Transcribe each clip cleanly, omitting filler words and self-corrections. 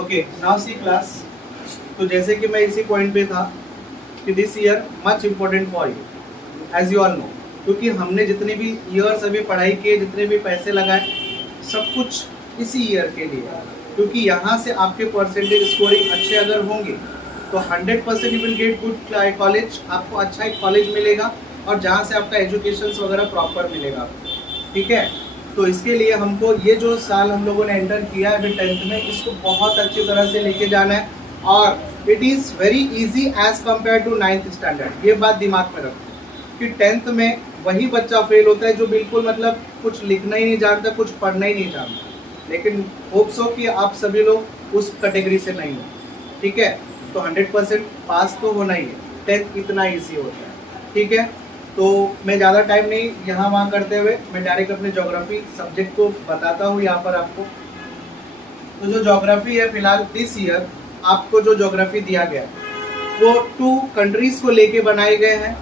Okay now see class. तो जैसे कि मैं इसी पॉइंट पे था कि this year much important for you as you all know, क्योंकि हमने जितने भी ईयर्स अभी पढ़ाई किए, जितने भी पैसे लगाए, सब कुछ इसी ईयर के लिए, क्योंकि यहाँ से आपके परसेंटेज स्कोरिंग अच्छे अगर होंगे तो 100% you will get good college, आपको अच्छा एक कॉलेज मिलेगा और जहाँ से आपका एजुकेशन वगैरह प्रॉपर मिलेगा। ठीक है, तो इसके लिए हमको ये जो साल हम लोगों ने एंटर किया है अभी 10th में, इसको बहुत अच्छी तरह से लेके जाना है और it is very easy as compare to 9th standard. ये बात दिमाग में रखो कि 10th में वही बच्चा फेल होता है जो बिल्कुल मतलब कुछ लिखना ही नहीं जानता, कुछ पढ़ना ही नहीं जानता, लेकिन होप्स हो कि आप सभी लोग उस कैटेगरी से नहीं हो। ठीक है, तो 100% पास तो होना ही है, 10th इतना ईजी होता है। ठीक है, तो मैं ज़्यादा टाइम नहीं यहाँ वहाँ करते हुए मैं डायरेक्ट अपने ज्योग्राफी सब्जेक्ट को बताता हूँ यहाँ पर आपको। तो जो ज्योग्राफी है फिलहाल दिस ईयर आपको जो ज्योग्राफी दिया गया वो 2 कंट्रीज़ को लेके बनाए गए हैं,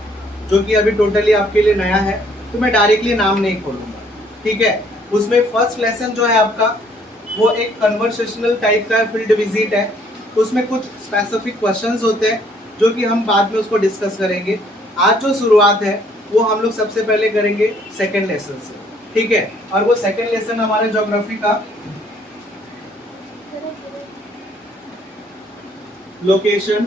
जो कि अभी टोटली आपके लिए नया है, तो मैं डायरेक्टली नाम नहीं खोलूँगा। ठीक है, उसमें फर्स्ट लेसन जो है आपका वो एक कन्वर्सेशनल टाइप का फील्ड विजिट है, तो उसमें कुछ स्पेसिफिक क्वेश्चंस होते हैं जो कि हम बाद में उसको डिस्कस करेंगे। आज जो शुरुआत है वो हम लोग सबसे पहले करेंगे सेकेंड लेसन से। ठीक है, और वो सेकेंड लेसन हमारे ज्योग्राफी का लोकेशन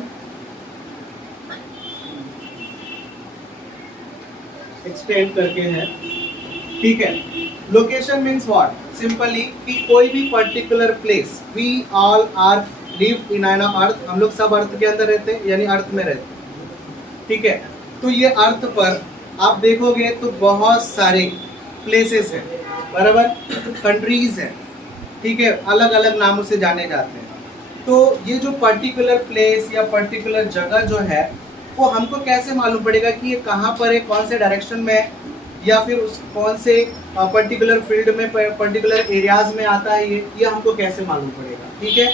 एक्सटेंड करके है। ठीक है, लोकेशन मीन्स व्हाट, सिंपली कि कोई भी particular place, we all are live in an earth, हम लोग सब अर्थ के अंदर रहते हैं, यानी अर्थ में रहते हैं। ठीक है, तो ये अर्थ पर आप देखोगे तो बहुत सारे प्लेसेस हैं, बराबर, कंट्रीज हैं। ठीक है, अलग अलग नामों से जाने जाते हैं। तो ये जो पर्टिकुलर प्लेस या पर्टिकुलर जगह जो है वो हमको कैसे मालूम पड़ेगा कि ये कहाँ पर है, कौन से डायरेक्शन में है, या फिर उस कौन से पर्टिकुलर फील्ड में, पर्टिकुलर एरियाज में आता है, ये हमको कैसे मालूम पड़ेगा। ठीक है,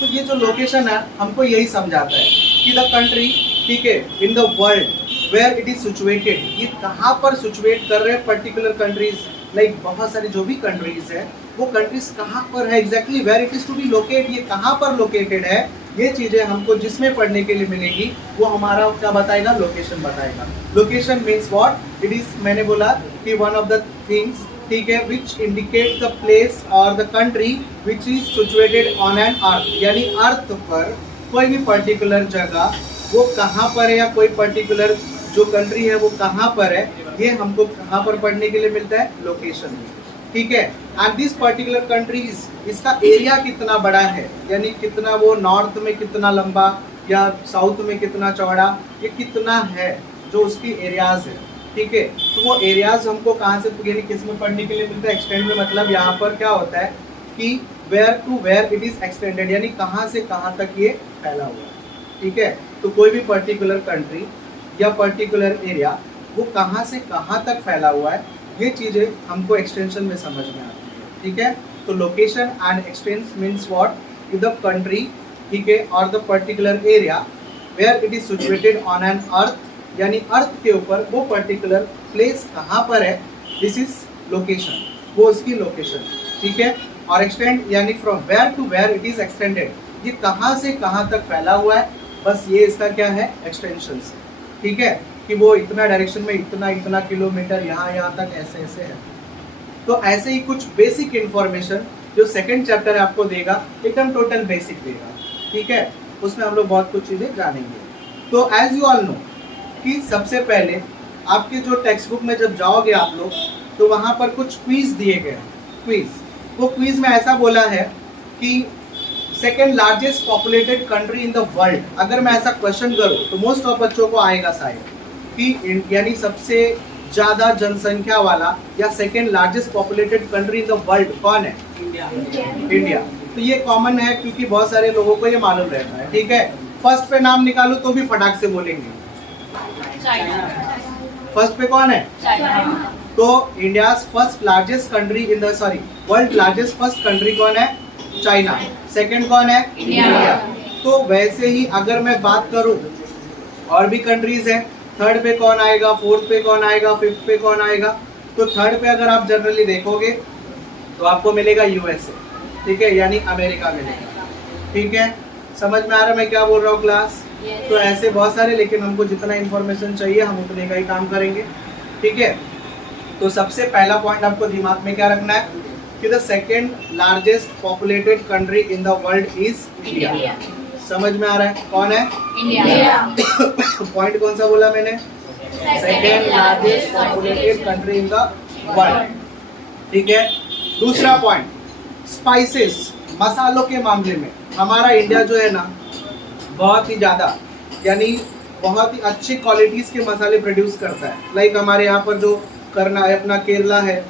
तो ये जो लोकेशन है हमको यही समझाता है कि द कंट्री, ठीक है, in the world where it is situated, ये कहाँ पर सिचुएट कर रहे हैं पर्टिकुलर कंट्रीज, लाइक बहुत सारी जो भी कंट्रीज है वो कंट्रीज कहाँ पर है exactly, where it is to be locate, ये कहाँ पर लोकेटेड है, ये चीज़ें हमको जिसमें पढ़ने के लिए मिलेगी वो हमारा क्या बताएगा, लोकेशन बताएगा। Location means what, it is, मैंने बोला कि वन ऑफ द थिंग्स, ठीक है, विच इंडिकेट द प्लेस और the country which is situated on an earth, यानी अर्थ पर कोई भी पर्टिकुलर जगह वो कहाँ पर है, या कोई पर्टिकुलर जो कंट्री है वो कहाँ पर है, ये हमको कहाँ पर पढ़ने के लिए मिलता है, लोकेशन में। ठीक है, एंड दिस पर्टिकुलर कंट्रीज, इसका एरिया कितना बड़ा है, यानी कितना वो नॉर्थ में कितना लंबा या साउथ में कितना चौड़ा, ये कितना है जो उसकी एरियाज है। ठीक है, तो वो एरियाज हमको कहाँ से, यानी किस में पढ़ने के लिए मिलता है, एक्सटेंड में, मतलब यहाँ पर क्या होता है कि where to where it is extended, यानी कहाँ से कहाँ तक ये फैला हुआ है। ठीक है, तो कोई भी पर्टिकुलर कंट्री या पर्टिकुलर एरिया वो कहाँ से कहाँ तक फैला हुआ है, ये चीज़ें हमको एक्सटेंशन में समझ में आती है। ठीक है, तो location and extents means what, the country, ठीक है, और the particular area where it is situated on an earth, यानी अर्थ के ऊपर वो पर्टिकुलर प्लेस कहाँ पर है, दिस इज लोकेशन, वो उसकी लोकेशन। ठीक है, और एक्सटेंड यानी from where to where it is extended, ये कहाँ से कहाँ तक फैला हुआ है, बस ये इसका क्या है, एक्सटेंशन से। ठीक है, कि वो इतना डायरेक्शन में इतना इतना किलोमीटर यहाँ तक ऐसे ऐसे है। तो ऐसे ही कुछ बेसिक इन्फॉर्मेशन जो सेकंड चैप्टर आपको देगा, एकदम टोटल बेसिक देगा। ठीक है, उसमें हम लोग बहुत कुछ चीज़ें जानेंगे। तो एज यू ऑल नो कि सबसे पहले आपके जो टेक्स्ट बुक में जब जाओगे आप लोग, तो वहाँ पर कुछ क्विज दिए गए हैं। क्विज, वो क्विज में ऐसा बोला है कि second largest populated country in the world, अगर मैं ऐसा क्वेश्चन करूँ तो मोस्ट ऑफ बच्चों को आएगा शायद कि यानी सबसे ज़्यादा जनसंख्या वाला या second largest populated country in the world कौन है, इंडिया। तो ये कॉमन है क्योंकि बहुत सारे लोगों को ये मालूम रहता है। ठीक है, फर्स्ट पे नाम निकालू तो भी फटाक से बोलेंगे, फर्स्ट पे कौन है, तो India first largest country in the, sorry, world largest first country कौन है, चाइना। सेकंड कौन है, इंडिया। तो वैसे ही अगर मैं बात करूं और भी कंट्रीज हैं, थर्ड पे कौन आएगा, फोर्थ पे कौन आएगा, फिफ्थ पे कौन आएगा, तो थर्ड पे अगर आप जनरली देखोगे तो आपको मिलेगा यूएसए। ठीक है, यानी अमेरिका मिलेगा। ठीक है, समझ में आ रहा है मैं क्या बोल रहा हूँ क्लास? तो ऐसे बहुत सारे, लेकिन हमको जितना इन्फॉर्मेशन चाहिए हम उतने का ही काम करेंगे। ठीक है, तो सबसे पहला पॉइंट आपको दिमाग में क्या रखना है कि the second largest populated country in the world is India. समझ में आ रहा है कौन है? इंडिया। पॉइंट कौन सा बोला मैंने? Second largest populated country in the world. ठीक है, दूसरा पॉइंट, स्पाइसेस, मसालों के मामले में हमारा इंडिया जो है ना बहुत ही ज़्यादा, यानी बहुत ही अच्छी क्वालिटीज़ के मसाले प्रोड्यूस करता है। लाइक हमारे यहाँ पर जो करना है अपना केरला है,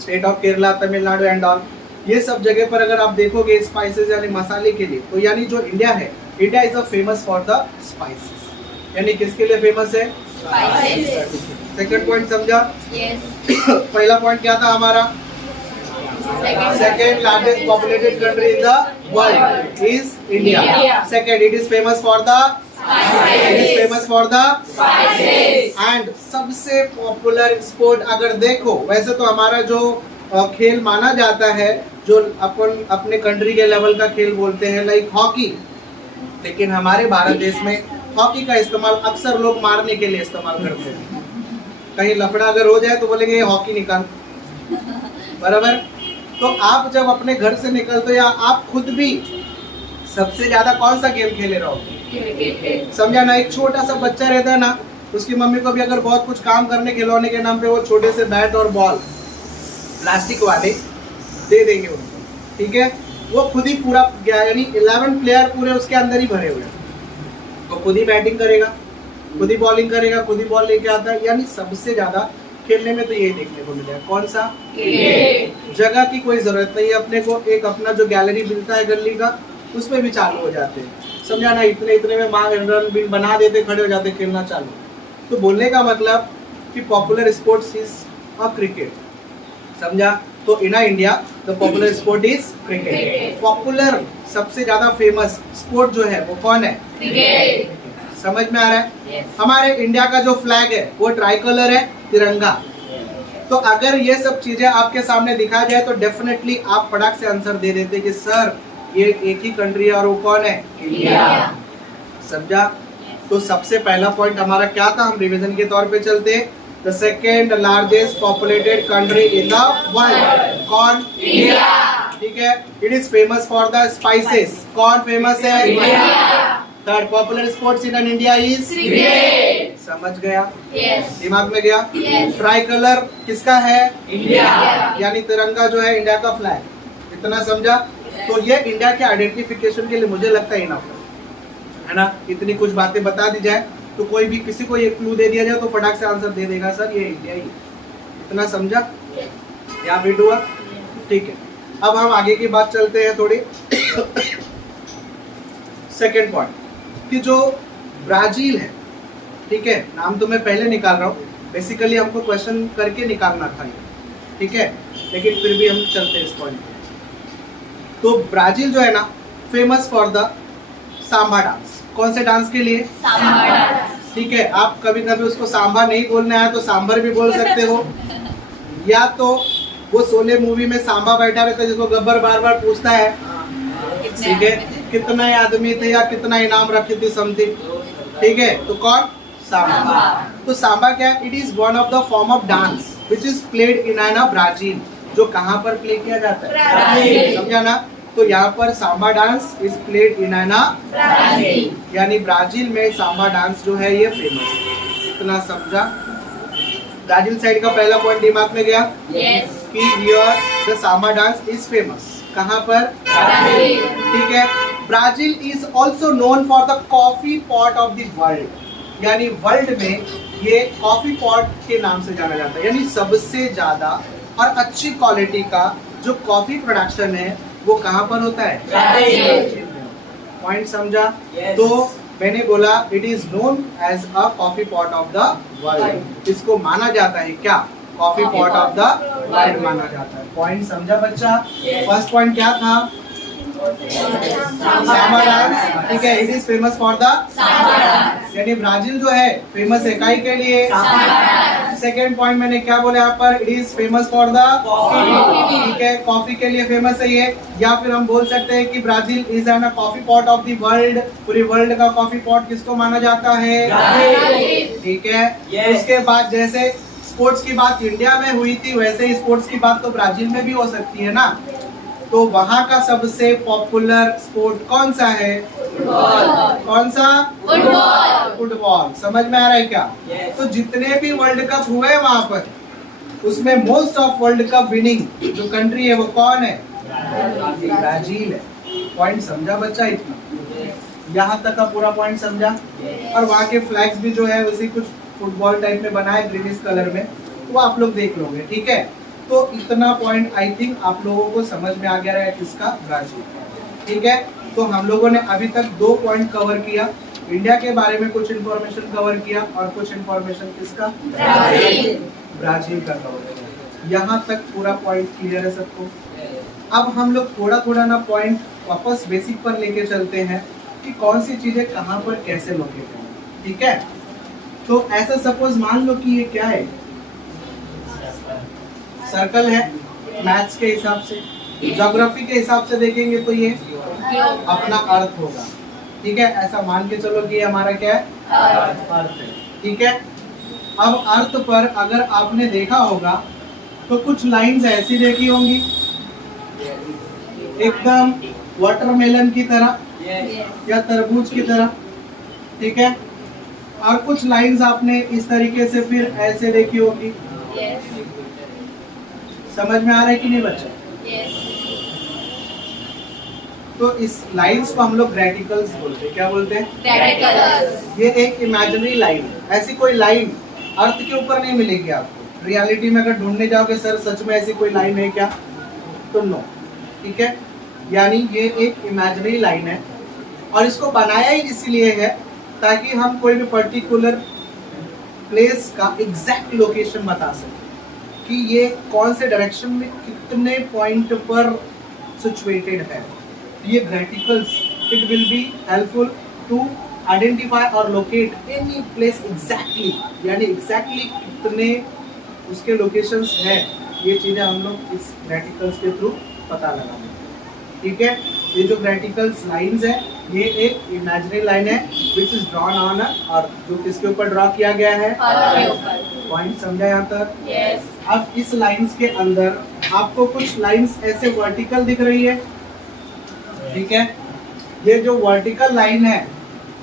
state of Kerala, Tamil Nadu and all, ये सब जगह पर अगर आप देखोगे स्पाइसेस यानी मसाले के लिए, तो यानी जो इंडिया है, India is a famous for the spices. यानी किसके लिए फेमस है? सेकंड पॉइंट समझा? पहला पॉइंट क्या था हमारा? Second largest populated country in the world is India. Second, it is famous for the spices. And सबसे पॉपुलर स्पोर्ट अगर देखो, वैसे तो हमारा जो खेल माना जाता है, जो अपन अपने कंट्री के लेवल का खेल बोलते हैं, लाइक हॉकी, लेकिन हमारे भारत देश में हॉकी का इस्तेमाल अक्सर लोग मारने के लिए इस्तेमाल करते हैं। कहीं लफड़ा अगर हो जाए तो बोलेंगे ये हॉकी निकाल, बराबर। तो आप जब अपने घर से निकलते हो या आप खुद भी सबसे ज्यादा कौन सा गेम खेले रहो? समझा ना? एक छोटा सा बच्चा रहता है ना, उसकी मम्मी को भी अगर बहुत कुछ काम करने खिलौने के नाम पे वो छोटे से बैट और बॉल प्लास्टिक वाले दे देंगे उनको, ठीक है, वो खुद ही पूरा, यानी 11 प्लेयर पूरे उसके अंदर ही भरे हुए हैं, तो खुद ही बैटिंग करेगा, खुद ही बॉलिंग करेगा, खुद ही बॉल लेके आता है। यानी सबसे ज्यादा खेलने में तो यही देखने को मिलेगा, कौन सा? जगह की कोई जरूरत नहीं है अपने को, एक अपना जो गैलरी मिलता है गली का, उसमें भी चालू हो जाते हैं। समझा ना? इतने इतने में मांग रन बिन बना देते, खड़े हो जाते, खेलना चालू। तो बोलने का मतलब कि popular sports is a cricket. समझा? तो in India the popular sport is cricket. Popular सबसे ज्यादा फेमस स्पोर्ट जो है वो कौन है? क्रिकेट। समझ में आ रहा है? हमारे इंडिया का जो फ्लैग है वो ट्राई कलर है, तिरंगा। तो अगर ये सब चीजें आपके सामने दिखा जाए तो डेफिनेटली आप फटाक से आंसर दे देते कि सर ये एक ही कंट्री है और वो कौन है? इंडिया। समझा? तो सबसे पहला पॉइंट हमारा क्या था? हम रिवीजन के तौर पे चलते हैं। The second largest populated country in the world, कौन? इंडिया। ठीक है, it is famous for the spices, कौन फेमस है? India. Third, popular sports in India is cricket. समझ गया? दिमाग में गया? ट्राई कलर किसका है? इंडिया। यानी तिरंगा जो है इंडिया का फ्लैग। इतना समझा? तो ये इंडिया के आइडेंटिफिकेशन के लिए मुझे लगता है इनफ है ना? इतनी कुछ बातें बता दी जाए तो कोई भी किसी को ये क्लू दे दिया जाए तो फटाक से आंसर दे देगा, सर ये इंडिया ही। इतना समझा या फिट हुआ? ठीक है, अब हम आगे की बात चलते हैं थोड़ी। सेकेंड पॉइंट कि जो ब्राजील है, ठीक है, नाम तो मैं पहले निकाल रहा हूँ, बेसिकली हमको क्वेश्चन करके निकालना था ये, ठीक है, लेकिन फिर भी हम चलते हैं इस पॉइंट पे। तो ब्राजील जो है ना famous for the Samba dance. कौन से डांस के लिए? सांबा डांस। ठीक है, आप कभी कभी उसको सांबा नहीं बोलने आया तो सांबर भी बोल सकते हो, या तो वो शोले मूवी में सांबा बैठा रहता है जिसको गब्बर बार बार पूछता है, ठीक है, कितने आदमी थे या कितना इनाम रखी थी समथिंग, ठीक है, तो कौन? सांबा। तो सांबा क्या? It is one of the form of dance which is played in Brazil. जो कहाँ पर प्ले किया जाता है? समझा ना? तो यहाँ पर Samba dance is played in Brazil, यानी ब्राजील में सांबा डांस जो है ये फेमस है। इतना समझा? ब्राजील साइड का पहला पॉइंट दिमाग में गया कि here the Samba dance is famous. कहाँ पर? ब्राजील। ठीक है, Brazil is also known for the coffee pot of the world, यानी वर्ल्ड में ये कॉफी पॉट के नाम से जाना जाता है, यानी सबसे ज्यादा और अच्छी क्वालिटी का जो कॉफी प्रोडक्शन है वो कहाँ पर होता है? ब्राजील। पॉइंट समझा? तो मैंने बोला it is known as a coffee pot of the world. इसको माना जाता है क्या? Coffee pot of the world माना जाता है। पॉइंट समझा बच्चा? फर्स्ट पॉइंट क्या था? सांभर डांस, ठीक है, it is famous for the यानी ब्राजील जो है फेमस है काई के लिए। सेकेंड पॉइंट मैंने क्या बोला यहाँ पर, it is famous for the coffee, ठीक है, कॉफी के लिए फेमस है ये। या फिर हम बोल सकते हैं कि Brazil is an coffee pot of the world, पूरी वर्ल्ड का कॉफी पॉट किसको माना जाता है, ठीक है। उसके बाद जैसे स्पोर्ट्स की बात इंडिया में हुई थी, वैसे ही स्पोर्ट्स की बात तो ब्राजील में भी हो सकती है ना। तो वहाँ का सबसे पॉपुलर स्पोर्ट कौन सा है, कौन सा, फुटबॉल। समझ में आ रहा है क्या? तो जितने भी वर्ल्ड कप हुए वहाँ पर, उसमें most of world cup winning जो कंट्री है वो कौन है, ब्राजील है। पॉइंट समझा बच्चा? इतना यहाँ तक का पूरा पॉइंट समझा। और वहाँ के फ्लैग्स भी जो है उसी कुछ फुटबॉल टाइप में बना है ग्रीनिश कलर में, वो आप लोग देख लोगे, ठीक है। तो इतना पॉइंट आई थिंक आप लोगों को समझ में आ गया है किसका, ब्राजील, ठीक है। तो हम लोगों ने अभी तक 2 पॉइंट कवर किया, इंडिया के बारे में कुछ इंफॉर्मेशन कवर किया और कुछ इंफॉर्मेशन किसका, ब्राजील का कवर किया। यहाँ तक पूरा पॉइंट क्लियर है सबको? अब हम लोग थोड़ा थोड़ा ना पॉइंट वापस बेसिक पर लेके चलते हैं कि कौन सी चीजें कहाँ पर कैसे लोकेट है, ठीक है। तो ऐसा सपोज मान लो कि ये क्या है, सर्कल है, मैथ्स के हिसाब से, ज्योग्राफी के हिसाब से देखेंगे तो ये अपना अर्थ होगा, ठीक है। ऐसा मान के चलो कि ये हमारा क्या है, अर्थ है, ठीक है। अब अर्थ पर अगर आपने देखा होगा तो कुछ लाइंस ऐसी देखी होंगी एकदम वाटरमेलन की तरह या तरबूज की तरह, ठीक है। और कुछ लाइंस आपने इस तरीके से फिर ऐसे देखी होगी। समझ में आ रहा है कि नहीं बच्चा? तो इस लाइंस को हम लोग ग्रेटिकल्स बोलते हैं। क्या बोलते हैं? ग्रेटिकल्स। ये एक इमेजिनरी लाइन है, ऐसी कोई लाइन अर्थ के ऊपर नहीं मिलेगी आपको। रियलिटी में अगर ढूंढने जाओगे सर सच में ऐसी कोई लाइन है क्या, तो नो, ठीक है। यानी ये एक इमेजिनरी लाइन है और इसको बनाया ही इसलिए है ताकि हम कोई भी पर्टिकुलर प्लेस का एग्जैक्ट लोकेशन बता सकें कि ये कौन से डायरेक्शन में कितने पॉइंट पर सिचुएटेड है। ये graticules it will be helpful to identify और लोकेट एनी प्लेस एग्जैक्टली, यानी एग्जैक्टली कितने उसके लोकेशंस हैं, ये चीज़ें हम लोग इस ग्रेटिकल्स के थ्रू पता लगाएंगे, ठीक है। ये जो ग्रेटिकल्स लाइंस है ये एक इमेजिनरी लाइन है which is drawn on earth, जो किसके ऊपर ड्रॉ किया गया है, पॉइंट समझा यहाँ तक? yes. अब इस लाइंस के अंदर आपको कुछ लाइंस ऐसे वर्टिकल दिख रही है, ठीक है। ये जो वर्टिकल लाइन है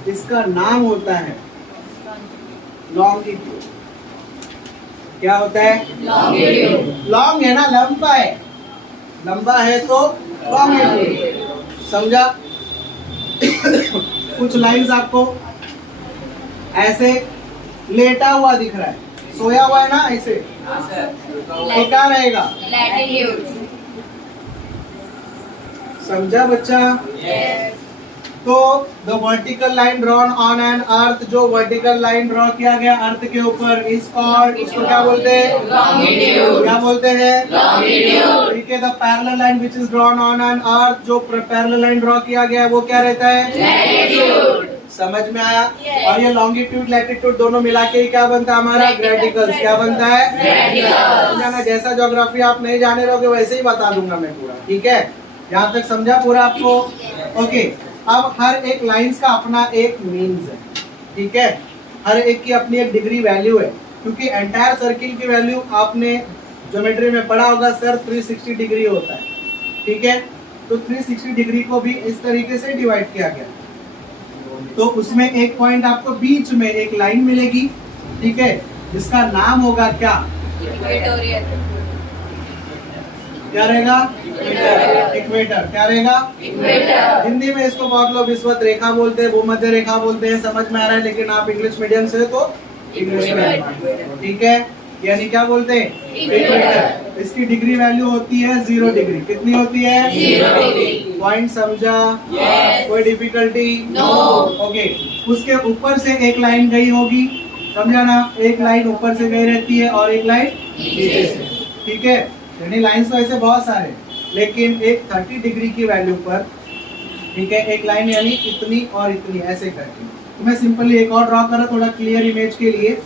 इसका नाम होता है लॉन्गिट्यूड। क्या होता है? लॉन्गिट्यूड। लॉन्ग है ना, लंबा है, लंबा है तो लॉन्गिट्यूड, समझा? कुछ लाइंस आपको ऐसे लेटा हुआ दिख रहा है, सोया हुआ है ना ऐसे, तो क्या रहेगा? लैटिट्यूड। समझा बच्चा? yes. तो the vertical line drawn on an earth, जो वर्टिकल लाइन ड्रॉ किया गया अर्थ के ऊपर इज कॉल्ड, इसको क्या बोलते हैं? लॉन्गिट्यूड। क्या बोलते हैं? लॉन्गिट्यूड। ठीक है। The parallel line which is drawn on an earth, जो पैरेलल लाइन ड्रॉ किया गया है वो क्या रहता है? लैटिट्यूड। समझ में आया? yes. और ये लॉन्गिट्यूड लैटिट्यूड दोनों मिला के क्या बनता है हमारा? ग्रेटिकल्स। क्या बनता है? ग्रेटिकल्स। जैसा ज्योग्राफी आप नहीं जाने रहोगे वैसे ही बता दूंगा मैं पूरा, ठीक है। यहाँ तक समझा पूरा आपको? ओके। अब हर एक लाइंस का अपना एक मीन्स है, ठीक है। हर एक की अपनी एक डिग्री वैल्यू है, क्योंकि एंटायर सर्किल की वैल्यू आपने ज्योमेट्री में पढ़ा होगा सर 360 डिग्री होता है, ठीक है। तो 360 डिग्री को भी इस तरीके से डिवाइड किया गया, तो उसमें एक पॉइंट आपको बीच में एक लाइन मिलेगी, ठीक है, जिसका नाम होगा क्या? इक्वेटोरियल। क्या रहेगा? इक्वेटर। क्या रहेगा? इक्वेटर। हिंदी में इसको बहुत लोग विषुवत रेखा बोलते हैं, भूमध्य रेखा बोलते हैं, समझ में आ रहा है। लेकिन आप इंग्लिश मीडियम से तो इंग्लिश में, ठीक है। यानी क्या बोलते हैं? इक्वेटर। इसकी डिग्री वैल्यू होती है 0 डिग्री। कितनी होती है? 0 डिग्री। पॉइंट समझा? yes. कोई डिफिकल्टी? नो। ओके। उसके ऊपर से एक लाइन गई होगी, समझा ना? एक लाइन ऊपर से गई रहती है और एक लाइन नीचे से, ठीक है। यानी लाइंस तो ऐसे बहुत सारे, लेकिन एक 30 डिग्री की वैल्यू पर ठीक है, एक लाइन यानी इतनी और इतनी ऐसे करके। तो मैं सिंपली एक और ड्रॉ करा थोड़ा क्लियर इमेज के लिए।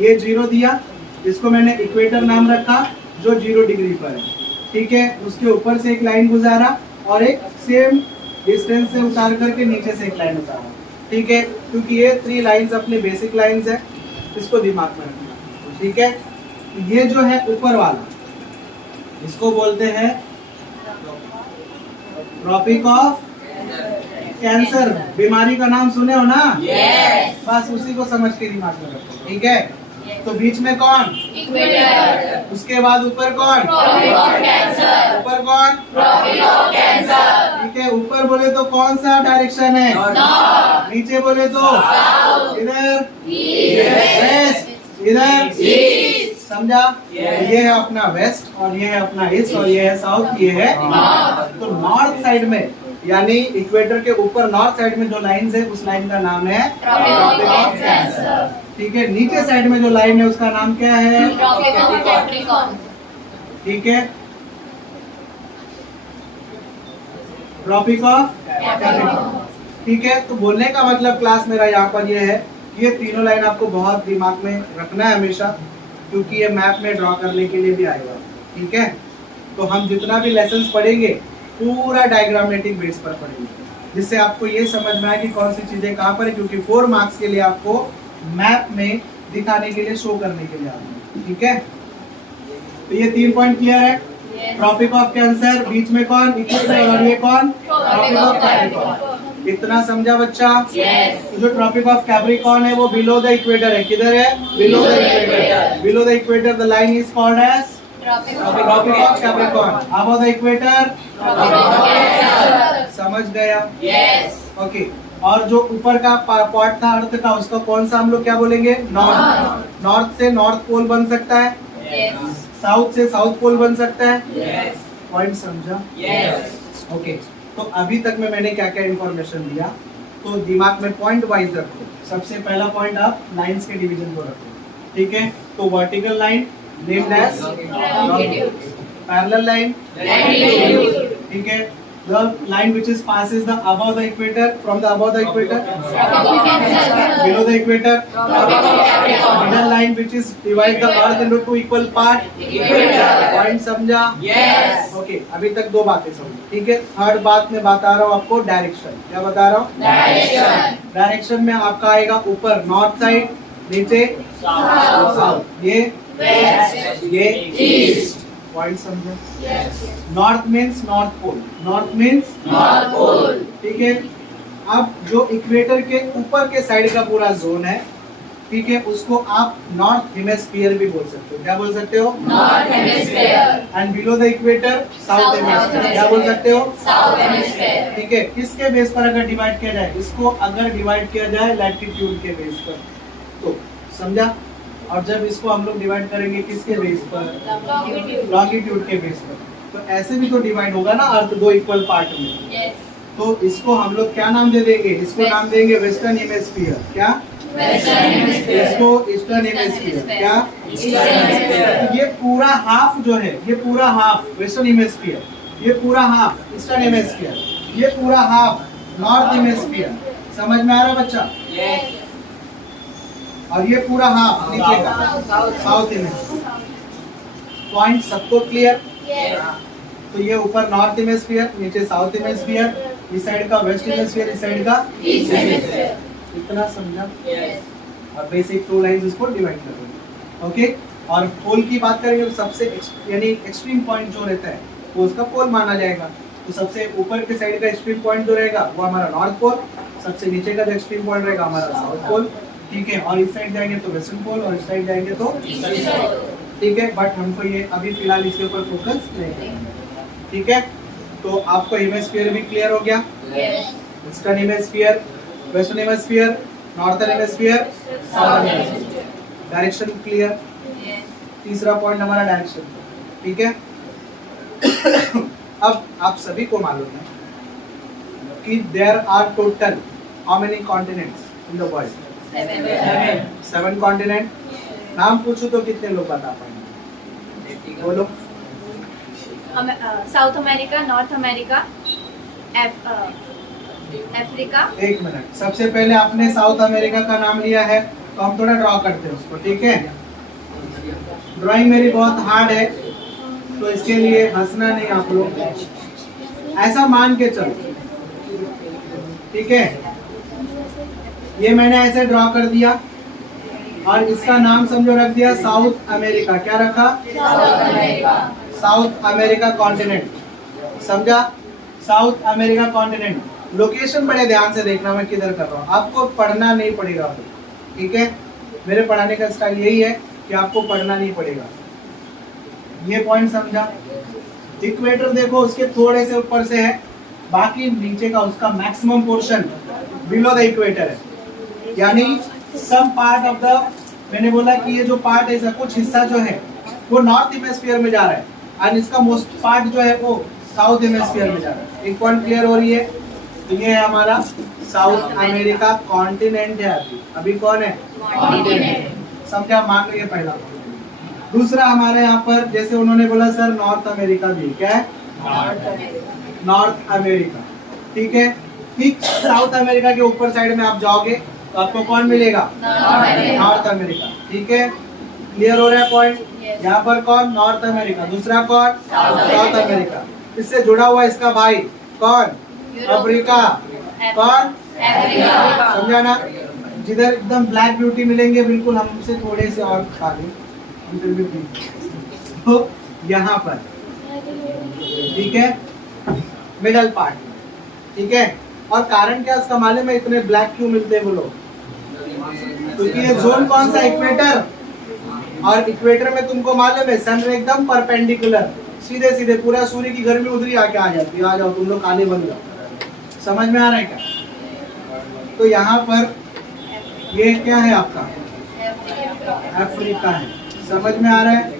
ये 0 दिया, इसको मैंने इक्वेटर नाम रखा जो 0 डिग्री पर है। ठीक है, उसके ऊपर से एक लाइन गुजारा और एक सेम डिस्टेंस से उतार करके नीचे से एक लाइन उतारा। ठीक है, क्योंकि ये 3 लाइंस अपने बेसिक लाइंस है, इसको दिमाग में रखना। ठीक है, ये जो है ऊपर वाला इसको बोलते हैं ट्रॉपिक ऑफ कैंसर। बीमारी का नाम सुने हो ना? Yes. बस उसी को समझ के दिमाग में रखो। ठीक है, तो बीच में कौन? इक्वेटर। उसके बाद ऊपर कौन? Tropic of Cancer. ऊपर कौन? Tropic of Cancer. ठीक है, ऊपर बोले तो कौन सा डायरेक्शन है? नॉर्थ। नीचे बोले तो साउथ। इधर ईस्ट। वेस्ट, इधर ईस्ट। समझा? ये है अपना वेस्ट और ये है अपना ईस्ट और ये है साउथ, ये है नॉर्थ। तो नॉर्थ साइड में यानी इक्वेटर के ऊपर नॉर्थ साइड में जो लाइन है उस लाइन का नाम है ट्रॉपिक ऑफ कैंसर। ठीक है, नीचे साइड में जो लाइन है उसका नाम क्या है? Tropic of Capricorn. ठीक है, ट्रॉपिक ऑफ कैप्रिकॉर्न। ठीक है, तो बोलने का मतलब क्लास मेरा यहाँ पर ये है कि ये तीनों लाइन आपको बहुत दिमाग में रखना है हमेशा, क्योंकि ये मैप में ड्रॉ करने के लिए भी आएगा। ठीक है, तो हम जितना भी लेसन्स पढ़ेंगे पूरा डायग्रामेटिक बेस पर पढ़ेंगे, जिससे आपको ये समझ में आए कि कौन सी चीजें कहाँ पर है, क्योंकि 4 मार्क्स के लिए आपको मैप में दिखाने के लिए, शो करने के लिए आना है। ठीक है, तो ये 3 पॉइंट क्लियर है। ट्रॉपिक ऑफ कैंसर, बीच में कौन? इक्वेटर, और ये कौन? Tropic of Capricorn. इतना समझा बच्चा? Yes. तो जो ट्रॉपिक ऑफ कैप्रिकॉर्न है वो बिलो द इक्वेटर है। किधर है? Below the equator. Below the equator the line is called as Tropic Tropic of Capricorn. Above the equator of Cancer. समझ गया? Yes. ओके, और जो ऊपर का पार्ट था अर्थ का, उसका कौन सा हम लोग क्या बोलेंगे? नॉर्थ। नॉर्थ से नॉर्थ पोल बन सकता है, Yes. साउथ से साउथ पोल बन सकता है। Yes. पॉइंट समझा? Yes. ओके, तो अभी तक में मैंने क्या क्या इंफॉर्मेशन दिया, तो दिमाग में पॉइंट वाइज रखो। सबसे पहला पॉइंट आप लाइंस के डिवीजन को रखो। ठीक है, तो vertical line named as Longitude. Parallel line, Latitude. ठीक है, the line which is passes the above the equator, from the above the equator, Tropic of Cancer. below the equator, Tropic of Capricorn. middle line which is divide the earth into 2 equal part. Equator. Point समझा? Yes. Okay, अभी तक 2 बातें समझी। ठीक है, third बात में बता रहा हूँ आपको डायरेक्शन। क्या बता रहा हूँ? Direction. डायरेक्शन में आपका आएगा ऊपर नॉर्थ साइड, नीचे South. साउथ, ये West. ये East. पॉइंट समझो? Yes. North means North Pole, north means North Pole. ठीक है। अब जो इक्वेटर के ऊपर के साइड का पूरा जोन है, ठीक है, उसको आप नॉर्थ हेमिस्फीयर भी बोल सकते हो। क्या बोल सकते हो? North Hemisphere. And below the equator south South hemisphere. क्या बोल सकते हो? South Hemisphere. ठीक है, किसके बेस पर अगर डिवाइड किया जाए, इसको अगर डिवाइड किया जाए लैटिट्यूड के बेस पर, तो समझा? और जब इसको हम लोग डिवाइड करेंगे किसके बेस पर? Longitude. लॉन्गिट्यूड के बेस पर, तो ऐसे भी तो डिवाइड होगा ना अर्थ 2 इक्वल पार्ट में। Yes. तो इसको हम लोग क्या नाम दे देंगे? इसको नाम देंगे वेस्टर्न हेमिस्फीयर। क्या? Western Hemisphere. इसको ईस्टर्न हेमिस्फीयर। क्या? Eastern Hemisphere. ये पूरा हाफ जो है, ये पूरा हाफ वेस्टर्न हेमिस्फीयर, ये पूरा हाफ ईस्टर्न हेमिस्फीयर, ये पूरा हाफ नॉर्थ हेमिस्फीयर। समझ में आ रहा बच्चा? Yes. और ये पूरा हाफ नीचे का साउथ हेमिस्फीयर। पॉइंट सबको क्लियर? Yes. तो ये ऊपर नॉर्थ हेमिस्फीयर, नीचे साउथ हेमिस्फीयर, इस साइड का वेस्ट हेमिस्फीयर, इस साइड का East Hemisphere. इतना समझा? Yes. और बेसिक 2 लाइंस इसको डिवाइड कर देंगे। ओके, और पोल की बात करेंगे तो सबसे यानी एक्सट्रीम पॉइंट जो रहता है वो उसका पोल माना जाएगा। तो सबसे ऊपर के साइड का एक्सट्रीम पॉइंट जो रहेगा वो हमारा नॉर्थ पोल, सबसे नीचे का जो एक्सट्रीम पॉइंट रहेगा हमारा साउथ पोल। ठीक है, और इस साइड जाएंगे तो वेस्टर्न पोल और इस साइड जाएंगे तो Eastern Pole. ठीक है, बट हमको ये अभी फिलहाल इसके ऊपर फोकस नहीं करना। ठीक है, तो आपको हेमिस्फीयर भी क्लियर हो गया? Yes. Eastern hemisphere, western hemisphere, northern hemisphere, Southern Hemisphere. Direction clear? Yes. तीसरा पॉइंट हमारा डायरेक्शन। ठीक है, अब आप सभी को मालूम है कि there are total how many continents in the world? 7 continent. नाम पूछो तो कितने लोग बता पाएंगे? बोलो। South America, North America, Africa. एक मिनट, सबसे पहले आपने साउथ अमेरिका का नाम लिया है, तो हम थोड़ा ड्रॉ करते हैं उसको, ठीक है। ड्राइंग मेरी बहुत हार्ड है, तो इसके लिए हंसना नहीं आप लोग, ऐसा मान के चलो, ठीक है। ये मैंने ऐसे ड्रॉ कर दिया और इसका नाम समझो रख दिया साउथ अमेरिका। क्या रखा? साउथ अमेरिका कॉन्टिनेंट, समझा? South America continent. लोकेशन बड़े ध्यान से देखना मैं किधर कर रहा हूँ, आपको पढ़ना नहीं पड़ेगा, ठीक है। मेरे पढ़ाने का स्टाइल यही है कि आपको पढ़ना नहीं पड़ेगा। ये पॉइंट समझा? इक्वेटर देखो उसके थोड़े से ऊपर से है, बाकी नीचे का उसका maximum portion below the equator है, यानी सम पार्ट ऑफ द, मैंने बोला कि ये जो पार्ट है इसका कुछ हिस्सा जो है वो नॉर्थ हेमिस्फीयर में जा रहा है और इसका मोस्ट पार्ट जो है वो साउथ हेमिस्फीयर में जा रहा है। एक पॉइंट क्लियर हो रही है? तो ये है हमारा साउथ अमेरिका कॉन्टिनेंट है। अभी कौन है? समझा? मान लीजिए पहला। दूसरा हमारे यहाँ पर जैसे उन्होंने बोला सर नॉर्थ अमेरिका भी, क्या है? नॉर्थ अमेरिका, ठीक है। ठीक साउथ अमेरिका के ऊपर साइड में आप जाओगे तो आपको कौन मिलेगा? नॉर्थ अमेरिका, ठीक है। क्लियर हो रहा है पॉइंट? यहाँ पर कौन? North America. दूसरा कौन? South America. इससे जुड़ा हुआ इसका भाई कौन? अफ्रीका। कौन? समझा ना? जिधर एकदम ब्लैक ब्यूटी मिलेंगे बिल्कुल हमसे थोड़े से और खाली, तो यहाँ पर, ठीक है, मिडल पार्ट, ठीक है। और कारण क्या उसका मालूम है इतने ब्लैक क्यों मिलते हैं बोलो? क्योंकि ये जोन कौन सा? इक्वेटर। और इक्वेटर में तुमको मालूम है सन एकदम परपेंडिकुलर, सीधे सीधे, पूरा सूर्य की गर्मी उधर ही आके आ जाती है। आ जाओ तुम लोग काले बन जाओ। समझ में आ रहा है क्या? तो यहाँ पर ये क्या है आपका? अफ्रीका है। समझ में आ रहा है?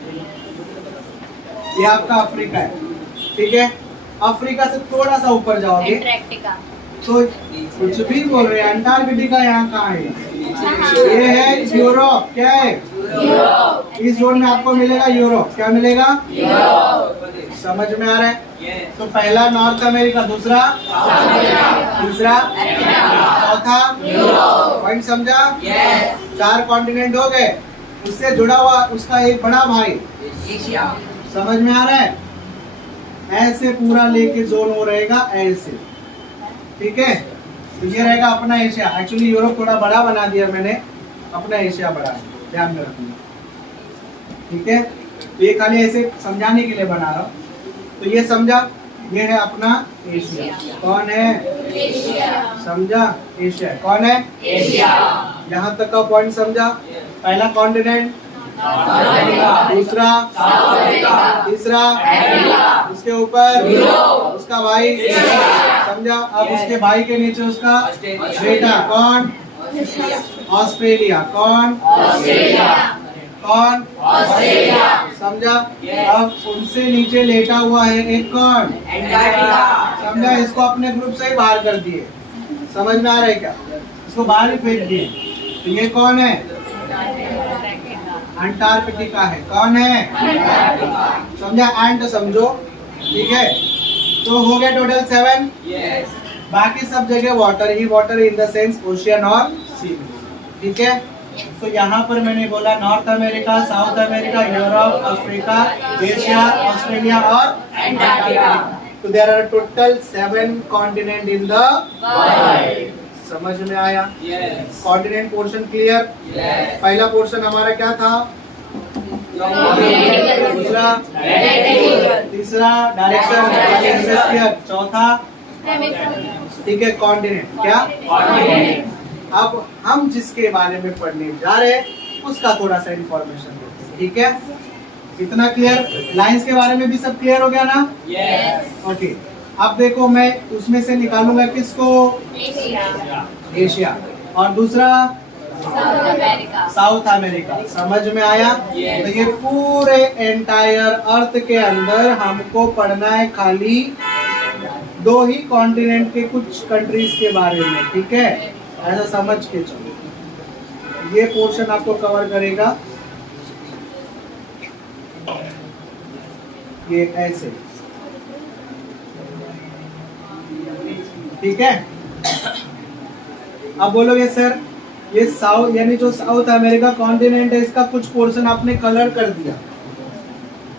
ये आपका अफ्रीका है, ठीक है। अफ्रीका से थोड़ा सा ऊपर जाओगे तो कुछ भी बोल रहे हैं, अंटार्कटिका यहाँ कहाँ है? ये है यूरोप। क्या है? इस जोन में आपको मिलेगा यूरोप। क्या मिलेगा? समझ में आ रहा है? तो पहला नॉर्थ अमेरिका, दूसरा, तीसरा, चौथा पॉइंट समझा? 4 कॉन्टिनेंट हो गए। उससे जुड़ा हुआ उसका एक बड़ा भाई एशिया। समझ में आ रहा है? ऐसे पूरा लेके जोन हो रहेगा ऐसे, ठीक है। तो ये रहेगा अपना एशिया। एक्चुअली यूरोप थोड़ा बड़ा बना दिया मैंने, अपना एशिया बड़ा है, ध्यान में रखना, ठीक है। तो ये खाली ऐसे समझाने के लिए बना रहा हूँ। तो ये समझा? ये है अपना एशिया। कौन है? एशिया। समझा? एशिया। कौन है? एशिया। यहाँ तक का पॉइंट समझा? पहला कॉन्टिनेंट, दूसरा, तीसरा, उसके ऊपर उसका भाई, समझा? अब उसके भाई के नीचे उसका बेटा, कौन? ऑस्ट्रेलिया। कौन? कौन? समझा? अब उनसे नीचे लेटा हुआ है एक कौन? समझा? इसको अपने ग्रुप से ही बाहर कर दिए। समझ में आ रहा है क्या? इसको बाहर ही फेंक दिए। तो ये कौन है? अंटार्कटिका है। कौन है? समझा? एंट समझो, ठीक है। तो हो गया टोटल 7। बाकी सब जगह वाटर ही water, in the sense ocean और सी, ठीक है। तो यहाँ पर मैंने बोला North America, South America, Europe, Africa, Asia, Australia और अंटार्कटिका। तो there are total 7 continent in the world. समझ में आया? Continent portion clear? पहला पोर्शन हमारा क्या था? दूसरा, तीसरा डायरेक्शन, चौथा, ठीक है, कॉन्टिनेंट। क्या? अब हम जिसके बारे में पढ़ने जा रहे हैं उसका थोड़ा सा इंफॉर्मेशन देते हैं, ठीक है। इतना क्लियर? लाइंस के बारे में भी सब क्लियर हो गया ना? ओके। अब देखो मैं उसमें से निकालूंगा किसको? एशिया। और दूसरा साउथ अमेरिका। समझ में आया? तो ये पूरे एंटायर अर्थ के अंदर हमको पढ़ना है खाली 2 ही कॉन्टिनेंट के कुछ कंट्रीज के बारे में, ठीक है। ऐसा समझ के चलो। ये पोर्शन आपको कवर करेगा ये ऐसे, ठीक है। अब बोलोगे सर ये साउथ यानी जो साउथ अमेरिका कॉन्टिनेंट है इसका कुछ पोर्शन आपने कलर कर दिया,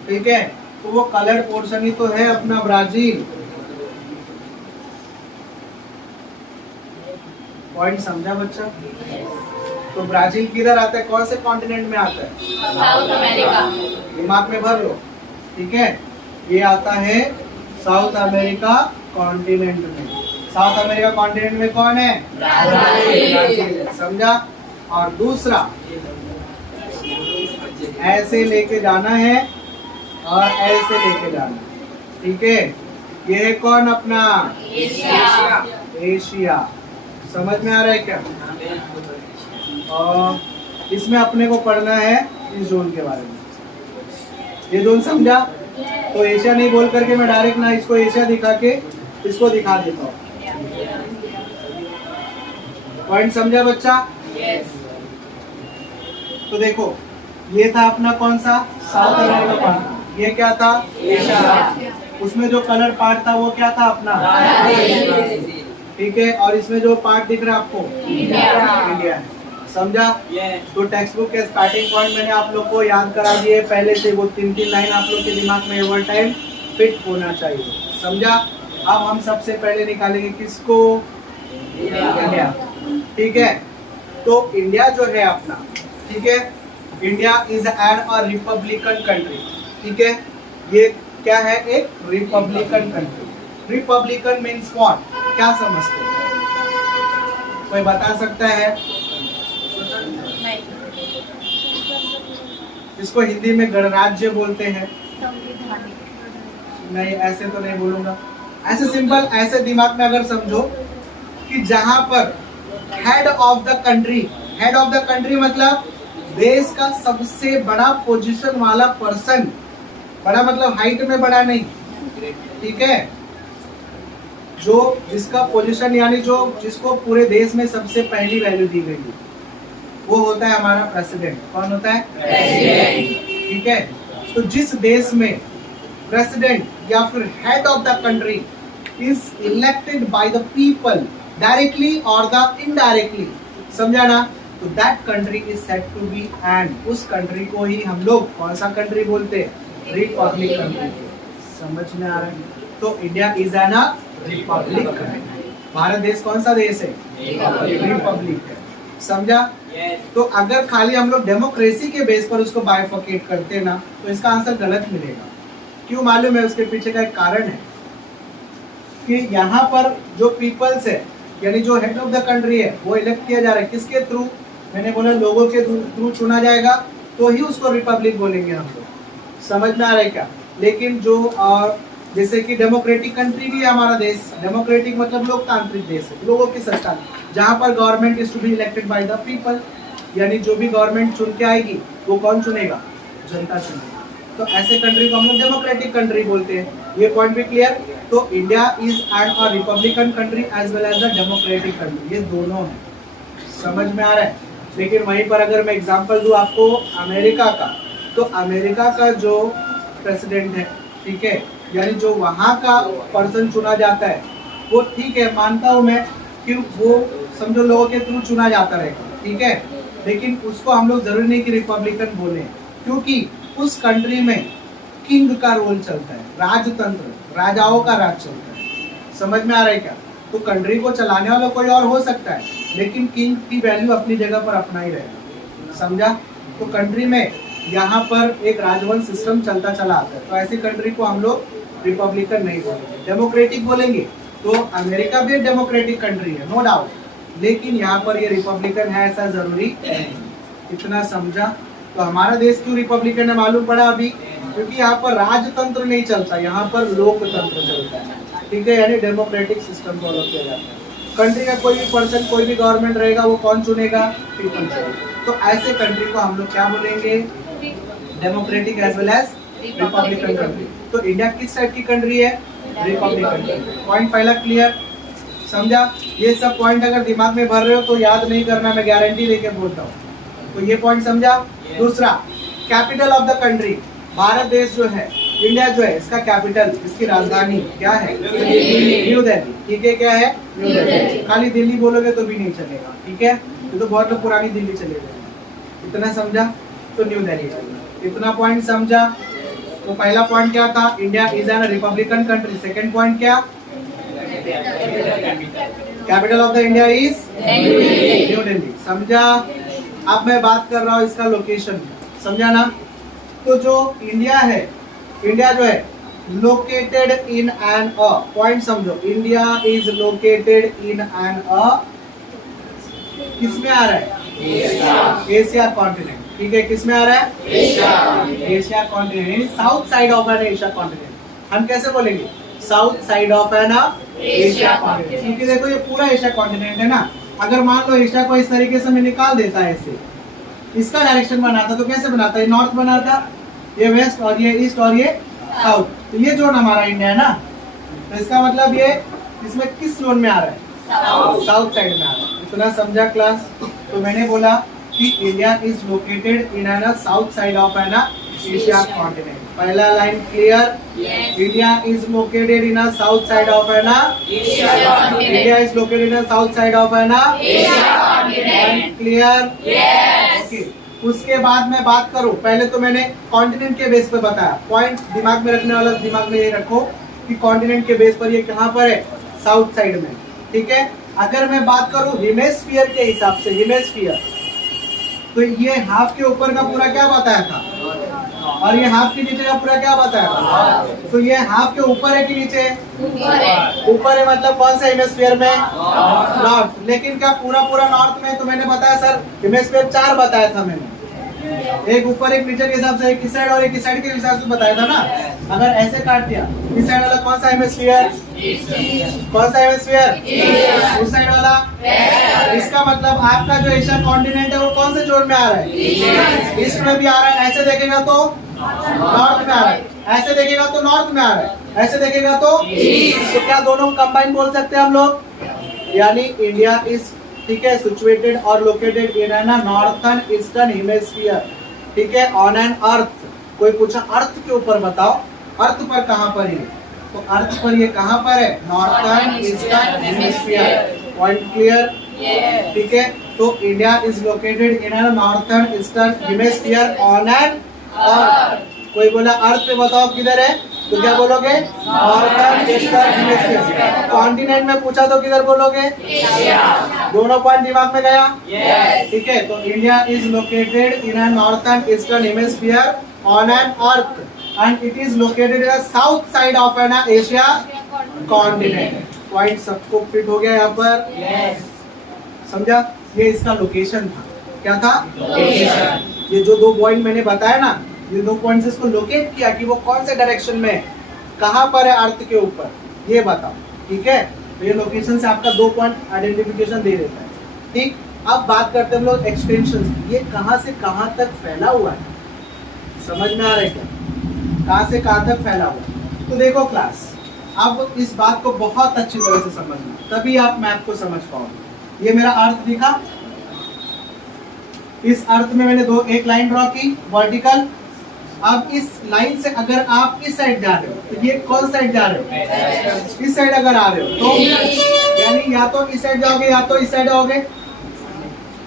ठीक है, तो वो कलर पोर्शन ही तो है अपना ब्राजील। पॉइंट समझा बच्चा? तो ब्राजील किधर आता है, कौन से कॉन्टिनेंट में आता है? South America. दिमाग में भर लो, ठीक है। ये आता है साउथ अमेरिका कॉन्टिनेंट में। साउथ अमेरिका कॉन्टिनेंट में कौन है? ब्राजील। ब्राजील है, समझा। और दूसरा ऐसे लेके जाना है और ऐसे लेके जाना है, ठीक है। ये है कौन अपना? एशिया। एशिया। समझ में आ रहा है क्या? और इसमें अपने को पढ़ना है इस जोन के बारे में। ये जोन समझा? तो एशिया नहीं बोल करके मैं डायरेक्ट ना इसको एशिया दिखा के इसको दिखा देता हूँ। पॉइंट समझा बच्चा? यस। तो देखो ये था अपना कौन सा? South America part. ये क्या था? एशिया। उसमें जो कलर पार्ट था वो क्या था अपना? ब्राजील। ठीक है। और इसमें जो पार्ट दिख रहा है आपको? इंडिया है, समझा? तो टेक्स्ट बुक के स्टार्टिंग पॉइंट मैंने आप लोग को याद करा दिए पहले से, वो 3-3 लाइन आप लोग के दिमाग में ओवर टाइम फिट होना चाहिए, समझा? अब हम सबसे पहले निकालेंगे किसको? इंडिया, ठीक है। तो इंडिया जो है अपना, ठीक है, India is an republican country, ठीक है। ये क्या है? एक Republican country. Republican means what? क्या समझते हैं? कोई बता सकता है? इसको हिंदी में गणराज्य बोलते हैं। नहीं, ऐसे तो नहीं बोलूंगा। ऐसे सिंपल, ऐसे दिमाग में अगर समझो कि जहां पर head of the country, head of the country मतलब देश का सबसे बड़ा पोजीशन वाला पर्सन, बड़ा मतलब हाइट में बड़ा नहीं, ठीक है, जो जिसका पोजीशन यानी जो जिसको पूरे देश में सबसे पहली वैल्यू दी गई है, वो होता है हमारा प्रेसिडेंट। कौन होता है? प्रेसिडेंट। ठीक है। तो जिस देश में प्रेसिडेंट या फिर head of the country is elected by the people directly और द इनडायरेक्टली, समझा ना? तो that country is said to be, and उस कंट्री को ही हम लोग कौन सा कंट्री बोलते हैं? Republic country. समझ में आ रहा है? तो India is an republic country. भारत देश कौन सा देश है? रिपब्लिक है, समझा? तो अगर खाली हम लोग डेमोक्रेसी के बेस पर उसको बाइफर्केट करते ना तो इसका आंसर गलत मिलेगा। क्यों मालूम है? उसके पीछे का एक कारण है कि यहाँ पर जो पीपल्स है यानी जो हेड ऑफ द कंट्री है वो इलेक्ट किया जा रहा है किसके थ्रू? मैंने बोला लोगों के थ्रू चुना जाएगा, तो ही उसको रिपब्लिक बोलेंगे हम लोग। समझ में आ रहा है क्या? लेकिन जो जैसे कि डेमोक्रेटिक कंट्री भी है हमारा देश, डेमोक्रेटिक मतलब लोकतांत्रिक देश है, लोगों की सरकार, जहाँ पर government is to be elected by the people, यानी जो भी गवर्नमेंट चुन के आएगी वो कौन चुनेगा? जनता चुनेगा। तो ऐसे कंट्री को हम लोग डेमोक्रेटिक कंट्री बोलते हैं। ये पॉइंट भी क्लियर? तो India is an republican country as well as the democratic country, ये दोनों है। समझ में आ रहा है? लेकिन वहीं पर अगर मैं एग्जांपल दूं आपको अमेरिका का, तो अमेरिका का जो प्रेसिडेंट है, ठीक है, यानी जो वहाँ का पर्सन चुना जाता है, वो ठीक है, मानता हूँ मैं कि वो समझो लोगों के थ्रू चुना जाता रहेगा, ठीक है, लेकिन उसको हम लोग जरूरी नहीं कि रिपब्लिकन बोले, क्योंकि उस कंट्री में किंग का रोल चलता है, राजतंत्र, राजाओं का राज चलता है। समझ में आ रहा है क्या? तो कंट्री को चलाने वाला कोई और हो सकता है, लेकिन किंग की वैल्यू अपनी जगह पर अपना ही रहेगा, समझा? तो कंट्री में यहाँ पर एक राजवंश सिस्टम चलता चला आता है, तो ऐसी कंट्री को हम लोग रिपब्लिकन नहीं बोलेंगे, डेमोक्रेटिक बोलेंगे। तो अमेरिका भी एक डेमोक्रेटिक कंट्री है, नो डाउट, लेकिन यहाँ पर ये रिपब्लिकन है ऐसा जरूरी नहीं। इतना समझा? तो हमारा देश क्यों रिपब्लिकन है मालूम पड़ा अभी? क्योंकि यहाँ पर राजतंत्र नहीं चलता, यहाँ पर लोकतंत्र चलता है, ठीक है, यानी डेमोक्रेटिक सिस्टम फॉलो किया जाता है। कंट्री का कोई भी पर्सन, कोई भी गवर्नमेंट रहेगा, वो कौन चुनेगा? पीपल चुनेगा। तो ऐसे कंट्री को हम लोग क्या बोलेंगे? Democratic as well as republican country. तो इंडिया किस टाइप की कंट्री है? Republican country. पॉइंट पहला क्लियर, समझा? ये सब पॉइंट अगर दिमाग में भर रहे हो तो याद नहीं करना, मैं गारंटी लेके बोलता हूँ। तो ये पॉइंट समझा? दूसरा, कैपिटल ऑफ द कंट्री, भारत देश जो है इंडिया जो है इसका कैपिटल, इसकी राजधानी क्या है? न्यू दिल्ली। ठीक है, क्या है? न्यू दिल्ली। खाली दिल्ली बोलोगे तो भी नहीं चलेगा, ठीक है? ये तो बहुत लोग पुरानी दिल्ली चले गए। इतना समझा तो न्यू दिल्ली चलेगा। इतना पॉइंट समझा तो पहला पॉइंट क्या था? India is an republican country. Second point क्या? Capital of the India is New Delhi. समझा? अब मैं बात कर रहा हूँ इसका लोकेशन, समझा ना? तो जो इंडिया है, इंडिया जो है located in an uh, point समझो, India is located in an uh, किसमें आ रहा है? Asia continent. ठीक है, किसमें आ रहा है? Asia continent, south side of an Asia continent. हम कैसे बोलेंगे? South side of an Asia continent. क्योंकि देखो ये पूरा एशिया कॉन्टिनेंट है ना। अगर मान लो एशिया को इस तरीके से मैं निकाल देता है, ऐसे इसका डायरेक्शन बनाता तो कैसे बनाता? ये नॉर्थ बनाता, ये वेस्ट और ये ईस्ट और ये साउथ। तो ये जोन हमारा इंडिया है ना, तो इसका मतलब ये इसमें किस जोन में आ रहा है? साउथ साइड में आ रहा है। इतना समझा क्लास? तो मैंने बोला कि India is located in an south side of an Asia continent. पहला line clear? India is located in south side of an India is located in south side of an clear? Okay. उसके बाद मैं बात करूं, पहले तो मैंने continent के बेस पे बताया। पॉइंट दिमाग में रखने वाला दिमाग में ये रखो कि कॉन्टिनेंट के बेस पर ये कहां पर है? साउथ साइड में। ठीक है, अगर मैं बात करूं हेमिस्फीयर के हिसाब से, हेमिस्फीयर, तो ये हाफ के ऊपर का पूरा क्या बताया था और ये हाफ के नीचे का पूरा क्या बताया था? तो ये हाफ के ऊपर है कि नीचे? ऊपर है। मतलब कौन से हेमिस्फीयर में? नॉर्थ। लेकिन क्या पूरा पूरा नॉर्थ में? तो मैंने बताया सर हेमिस्फीयर 4 बताया था मैंने, एक ऊपर एक नीचे के हिसाब से, एक इस साइड और एक इस साइड के हिसाब से बताया था ना। अगर ऐसे काट दिया, इस साइड वाला कौन सा हेमिस्फीयर? कौन सा हेमिस्फीयर? उस साइड वाला। इसका मतलब आपका जो एशिया कॉन्टिनेंट है वो कौन से जोन में आ रहा है? ईस्ट में भी आ रहा है। ऐसे देखेगा तो नॉर्थ में आ रहा है, ऐसे देखेगा तो नॉर्थ में आ रहा है, ऐसे देखेगा तो ईस्ट। तो क्या दोनों कंबाइन बोल सकते हैं हम लोग? यानी इंडिया इज, ठीक है, सिचुएटेड और located in an northern eastern hemisphere. ठीक है, ऑन एन अर्थ। कोई पूछा अर्थ के ऊपर बताओ, अर्थ पर कहां पर है? तो अर्थ पर ये कहां पर है? Northern eastern hemisphere. Point clear? ठीक है, तो India is located in an northern eastern hemisphere on an earth. कोई बोला अर्थ पे बताओ किधर है, तो क्या बोलोगे? Northern eastern hemisphere. कॉन्टिनेंट में पूछा तो किधर बोलोगे? दोनों पॉइंट दिमाग में गया? ठीक है, तो India is located in an northern eastern hemisphere on an earth and it is located in south side of an Asia continent. Point सबको फिट हो गया यहाँ पर? समझा? ये इसका लोकेशन था। क्या था? लोकेशन। ये जो 2 पॉइंट मैंने बताया ना, ये 2 पॉइंट से इसको लोकेट किया कि वो कौन से डायरेक्शन में है, कहां पर है अर्थ के ऊपर, ये बताओ। ठीक है, तो ये लोकेशन से आपका 2 पॉइंट आइडेंटिफिकेशन दे देता है। ठीक, अब बात करते हैं हम लोग एक्सटेंशन। ये कहां से कहां तक फैला हुआ है? समझ में आ रहा है क्या? कहां से कहां तक फैला हुआ है? तो देखो क्लास, अब इस बात को बहुत अच्छी तरह से समझना, तभी आप मैप को समझ पाओगे। ये मेरा अर्थ दिखा, इस अर्थ में मैंने एक लाइन ड्रॉ की वर्टिकल। अब इस लाइन से अगर आप इस साइड जा रहे हो, तो ये कौन साइड जा रहे हो? इस साइड अगर आ रहे हो तो यानी या तो इस साइड जाओगे या तो इस साइड आओगे।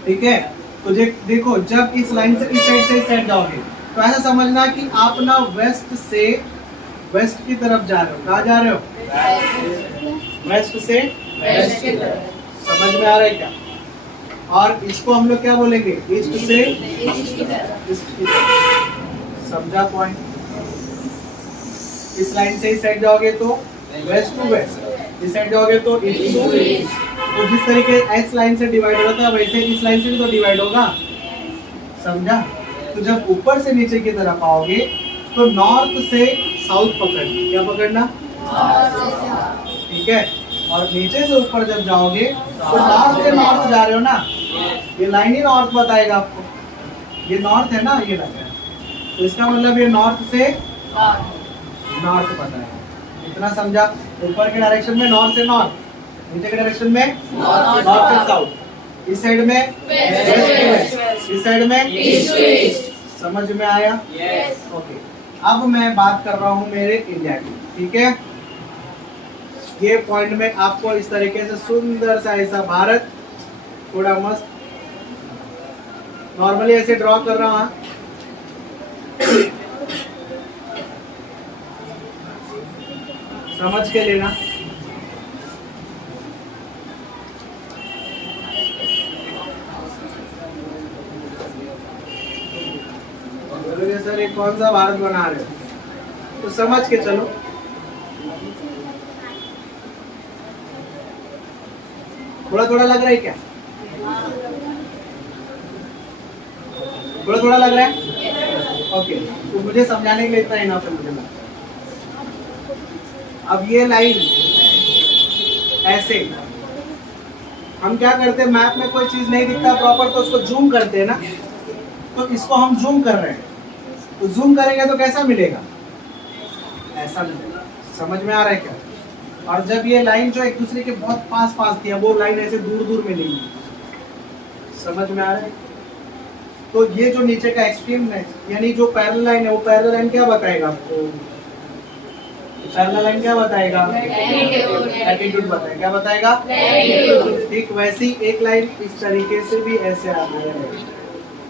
ठीक है, तो देखो जब इस लाइन से इस साइड जाओगे तो ऐसा समझना कि आप ना वेस्ट से वेस्ट की तरफ जा रहे हो। कहाँ जा रहे हो? वेस्ट से वेस्ट की तरफ। समझ में आ रहा है क्या? और इसको हम लोग क्या बोलेंगे? ईस्ट से ईस्ट की तरफ। समझा पॉइंट? इस लाइन से इस साइड जाओगे तो वेस्ट टू वेस्ट, इस साइड जाओगे तो ईस्ट टू ईस्ट। तो जिस तरीके इस लाइन से डिवाइड होता है वैसे इस लाइन से भी तो डिवाइड होगा। समझा? तो जब ऊपर से नीचे की तरफ आओगे तो नॉर्थ से साउथ पकड़ना। क्या पकड़ना? ठीक है, और नीचे से ऊपर जब जाओगे तो नॉर्थ से नॉर्थ जा रहे हो ना, ये लाइन ही नॉर्थ बताएगा आपको। ये नॉर्थ है ना, ये लाइन, तो इसका मतलब ये नॉर्थ से नॉर्थ बताएगा। इतना समझा? ऊपर के डायरेक्शन में नॉर्थ से नॉर्थ, नीचे के डायरेक्शन में नॉर्थ से साउथ, इस साइड में वेस्ट टू वेस्ट, इस साइड में ईस्ट टू ईस्ट। समझ में आया? ओके, अब मैं बात कर रहा हूँ मेरे इंडिया की, ठीक है। ये पॉइंट में आपको इस तरीके से सुंदर सा ऐसा भारत थोड़ा मस्त नॉर्मली ऐसे ड्रॉ कर रहा हूँ। समझ के लेना। बोलोगे सर ये कौन सा भारत बना रहे हो, तो समझ के चलो। थोड़ा थोड़ा लग रहा है क्या? थोड़ा थोड़ा लग रहा है? ओके, तो मुझे समझाने के लिए इतना ही ना फिर मुझे लगा। अब ये लाइन ऐसे हम क्या करते हैं, मैप में कोई चीज नहीं दिखता प्रॉपर तो उसको जूम करते हैं ना, तो इसको हम जूम कर रहे हैं, तो जूम करेंगे तो कैसा मिलेगा? ऐसा मिलेगा। समझ में आ रहा है क्या? और जब ये लाइन जो एक दूसरे के बहुत पास पास थी, वो लाइन ऐसे दूर दूर मिलेगी। समझ में आ रहा है? तो ये जो नीचे का एक्सट्रीम यानी जो पैरेलल लाइन है, वो पैरेलल लाइन क्या बताएगा आपको? पैरेलल लाइन क्या बताएगा? एटीट्यूड बताएगा। क्या बताएगा? ठीक वैसी एक लाइन इस तरीके से भी ऐसे आ रही है,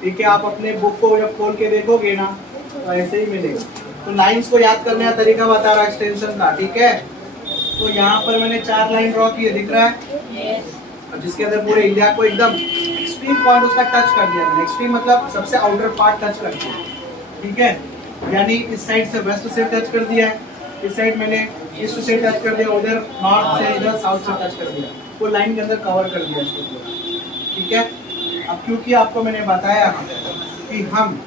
ठीक है। आप अपने बुक को जब खोल के देखोगे ना तो ऐसे ही मिलेगा। तो लाइंस को याद करने का तरीका बता रहा एक्सटेंशन का, ठीक है। तो यहाँ पर मैंने 4 लाइन ड्रॉ किए, दिख रहा है? और जिसके अंदर पूरे इंडिया को एकदम एक्सट्रीम पॉइंट उसका टच कर दिया मैंने। एक्सट्रीम मतलब सबसे आउटर पार्ट टच कर दिया, ठीक है। यानी इस साइड से वेस्ट से टच कर दिया है, इस साइड मैंने ईस्ट से टच कर दिया, उधर नॉर्थ से इधर साउथ से टच कर दिया, वो लाइन के अंदर कवर कर दिया इसको पूरा, ठीक है। अब क्योंकि आपको मैंने बताया कि हम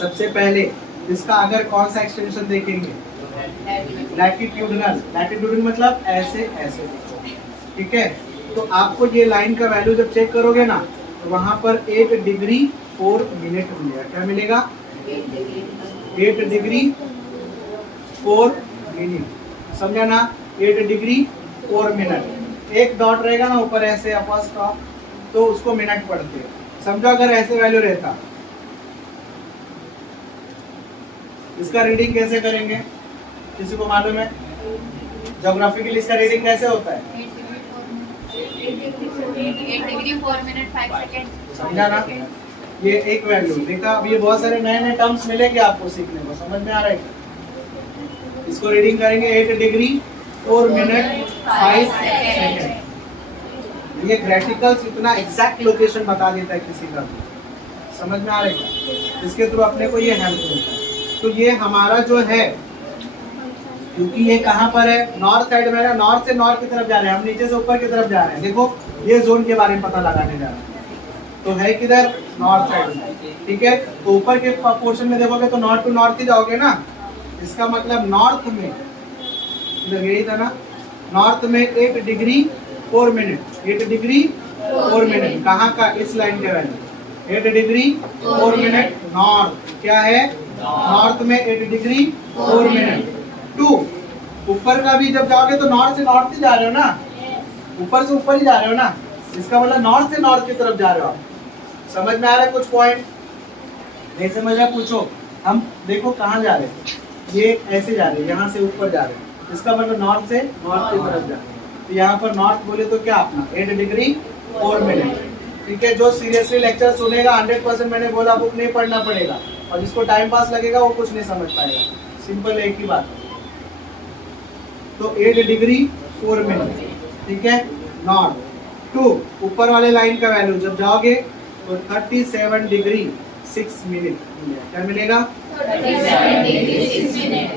सबसे पहले इसका अगर कौन सा एक्सटेंशन देखेंगे, लैटिट्यूडनल। लैटिट्यूडनल मतलब ऐसे ऐसे, ठीक है। तो आपको ये लाइन का वैल्यू जब चेक करोगे ना तो वहां पर 8 डिग्री 4 मिनट मिलेगा। क्या मिलेगा? 8 डिग्री 4 मिनट। समझा ना? 8 डिग्री 4 मिनट। एक डॉट रहेगा ना ऊपर ऐसे फर्स्ट का, तो उसको मिनट पढ़ते हैं। समझो अगर ऐसे वैल्यू रहता, इसका रीडिंग कैसे करेंगे? किसी को मालूम है? ज्योग्राफिकली इसका रीडिंग कैसे होता है? 8 डिग्री 4 मिनट 5 सेकंड। समझा ना? ये एक वैल्यू देखा। अब ये बहुत सारे नए नए टर्म्स मिलेंगे आपको सीखने को, समझ में आ रहा है? इसको रीडिंग करेंगे 8 डिग्री 4 मिनट 5 सेकंड। ये ग्राफिकल्स इतना एग्जैक्ट लोकेशन बता देता है किसी का, समझ में आ रहा है? इसके थ्रू अपने को ये हेल्प मिलता है। तो ये हमारा जो है, क्योंकि ये कहाँ पर है? नॉर्थ साइड में है। नॉर्थ से नॉर्थ की तरफ जा रहे हैं हम, नीचे से ऊपर की तरफ जा रहे हैं। देखो ये जोन के बारे में पता लगाने जा रहे हैं, तो है किधर? नॉर्थ साइड में, ठीक है। तो ऊपर के पोर्शन में देखोगे तो नॉर्थ टू नॉर्थ ही जाओगे ना। इसका मतलब नॉर्थ में इधर यही था ना, नॉर्थ में 8 डिग्री 4 मिनट। 8 डिग्री 4 मिनट कहाँ का? इस लाइन के वैल्यू 8 डिग्री 4 मिनट नॉर्थ। क्या है? नॉर्थ में 8 डिग्री 4 मिनट। 2 ऊपर का भी जब जाओगे तो नॉर्थ से नॉर्थ ही जा रहे हो ना, ऊपर से ऊपर ही जा रहे हो ना। इसका मतलब नॉर्थ से नॉर्थ की तरफ जा रहे हो आप। समझ में आ रहा है? कुछ पॉइंट नहीं समझ रहा पूछो। हम देखो कहाँ जा रहे हैं, ये ऐसे जा रहे हैं, यहाँ से ऊपर जा रहे हैं। इसका मतलब नॉर्थ से नॉर्थ की तरफ जा रहे हैं। तो यहाँ पर नॉर्थ बोले तो क्या अपना 8 डिग्री 4 मिनट, ठीक है। जो सीरियसली लेक्चर सुनेगा 100% मैंने बोला बुक नहीं पढ़ना पड़ेगा, और जिसको टाइम पास लगेगा वो कुछ नहीं समझ पाएगा। सिंपल एक ही बात। तो 8 डिग्री 4 मिनट, ठीक है। नॉर्थ 2 ऊपर वाले लाइन का वैल्यू जब जाओगे तो 37 डिग्री 6 मिनट मिलेगा। क्या मिलेगा? 37 डिग्री 6 मिनट।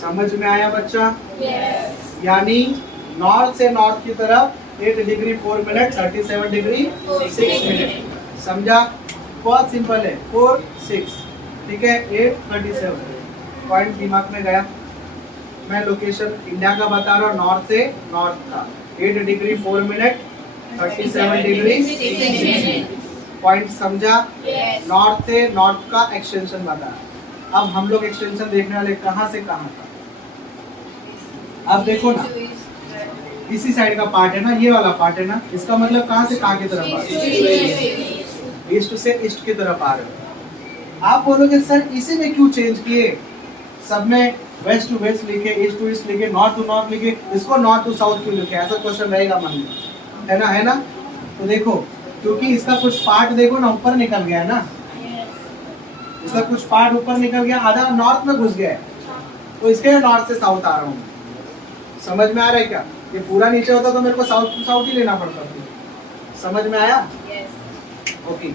समझ में आया बच्चा? यस। यानी नॉर्थ से नॉर्थ की तरफ 8 डिग्री 4 मिनट 37 डिग्री 6 मिनट। समझा? बहुत सिंपल है। 4 6, ठीक है। 8 37 पॉइंट दिमाग में गया। मैं लोकेशन इंडिया का बता रहा हूँ, नॉर्थ से नॉर्थ का 8 degree 4 minute 37 degree 6 minute. Point समझा? नॉर्थ से नॉर्थ का एक्सटेंशन बता। अब हम लोग एक्सटेंशन देखने वाले कहाँ से कहाँ का। अब देखो ना, इसी साइड का पार्ट है ना, ये वाला पार्ट है ना। इसका मतलब कहाँ से कहाँ की तरफ आ रहे हो? ईस्ट से ईस्ट की तरफ आ रहे हो। आप बोलोगे सर इसी में क्यों चेंज किए? सब में वेस्ट टू वेस्ट लिखे, ईस्ट टू ईस्ट लिखे, नॉर्थ टू नॉर्थ लिखे, इसको नॉर्थ टू साउथ क्यों लिखे, ऐसा क्वेश्चन रहेगा मन में, है ना, है ना। तो देखो क्योंकि इसका कुछ पार्ट देखो ना ऊपर निकल गया है ना, इसका कुछ पार्ट ऊपर निकल गया, आधा नॉर्थ में घुस गया है, तो इसके नॉर्थ से साउथ आ रहा हूँ। समझ में आ रहा है क्या? ये पूरा नीचे होता तो मेरे को साउथ टू साउथ ही लेना पड़ता था। समझ में आया? ओके,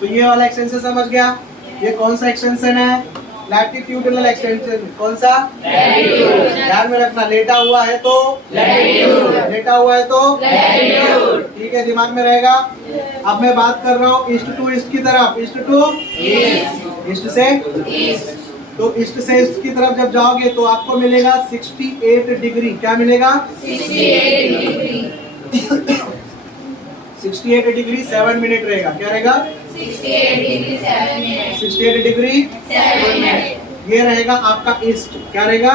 तो ये वाला एक्सटेंशन समझ गया। ये कौन सा एक्सटेंशन है? Latitudinal extension. कौन सा? ध्यान में रखना, लेटा हुआ है तो लेटा हुआ है तो ठीक है, दिमाग में रहेगा। अब मैं बात कर रहा हूँ ईस्ट टू ईस्ट की तरफ, ईस्ट टू ईस्ट से, तो ईस्ट से ईस्ट की तरफ जब जाओगे तो आपको मिलेगा 68 डिग्री। क्या मिलेगा? 68 डिग्री 7 मिनट रहेगा। क्या रहेगा? 68 डिग्री 7 मिनट। ये रहेगा आपका ईस्ट। क्या रहेगा?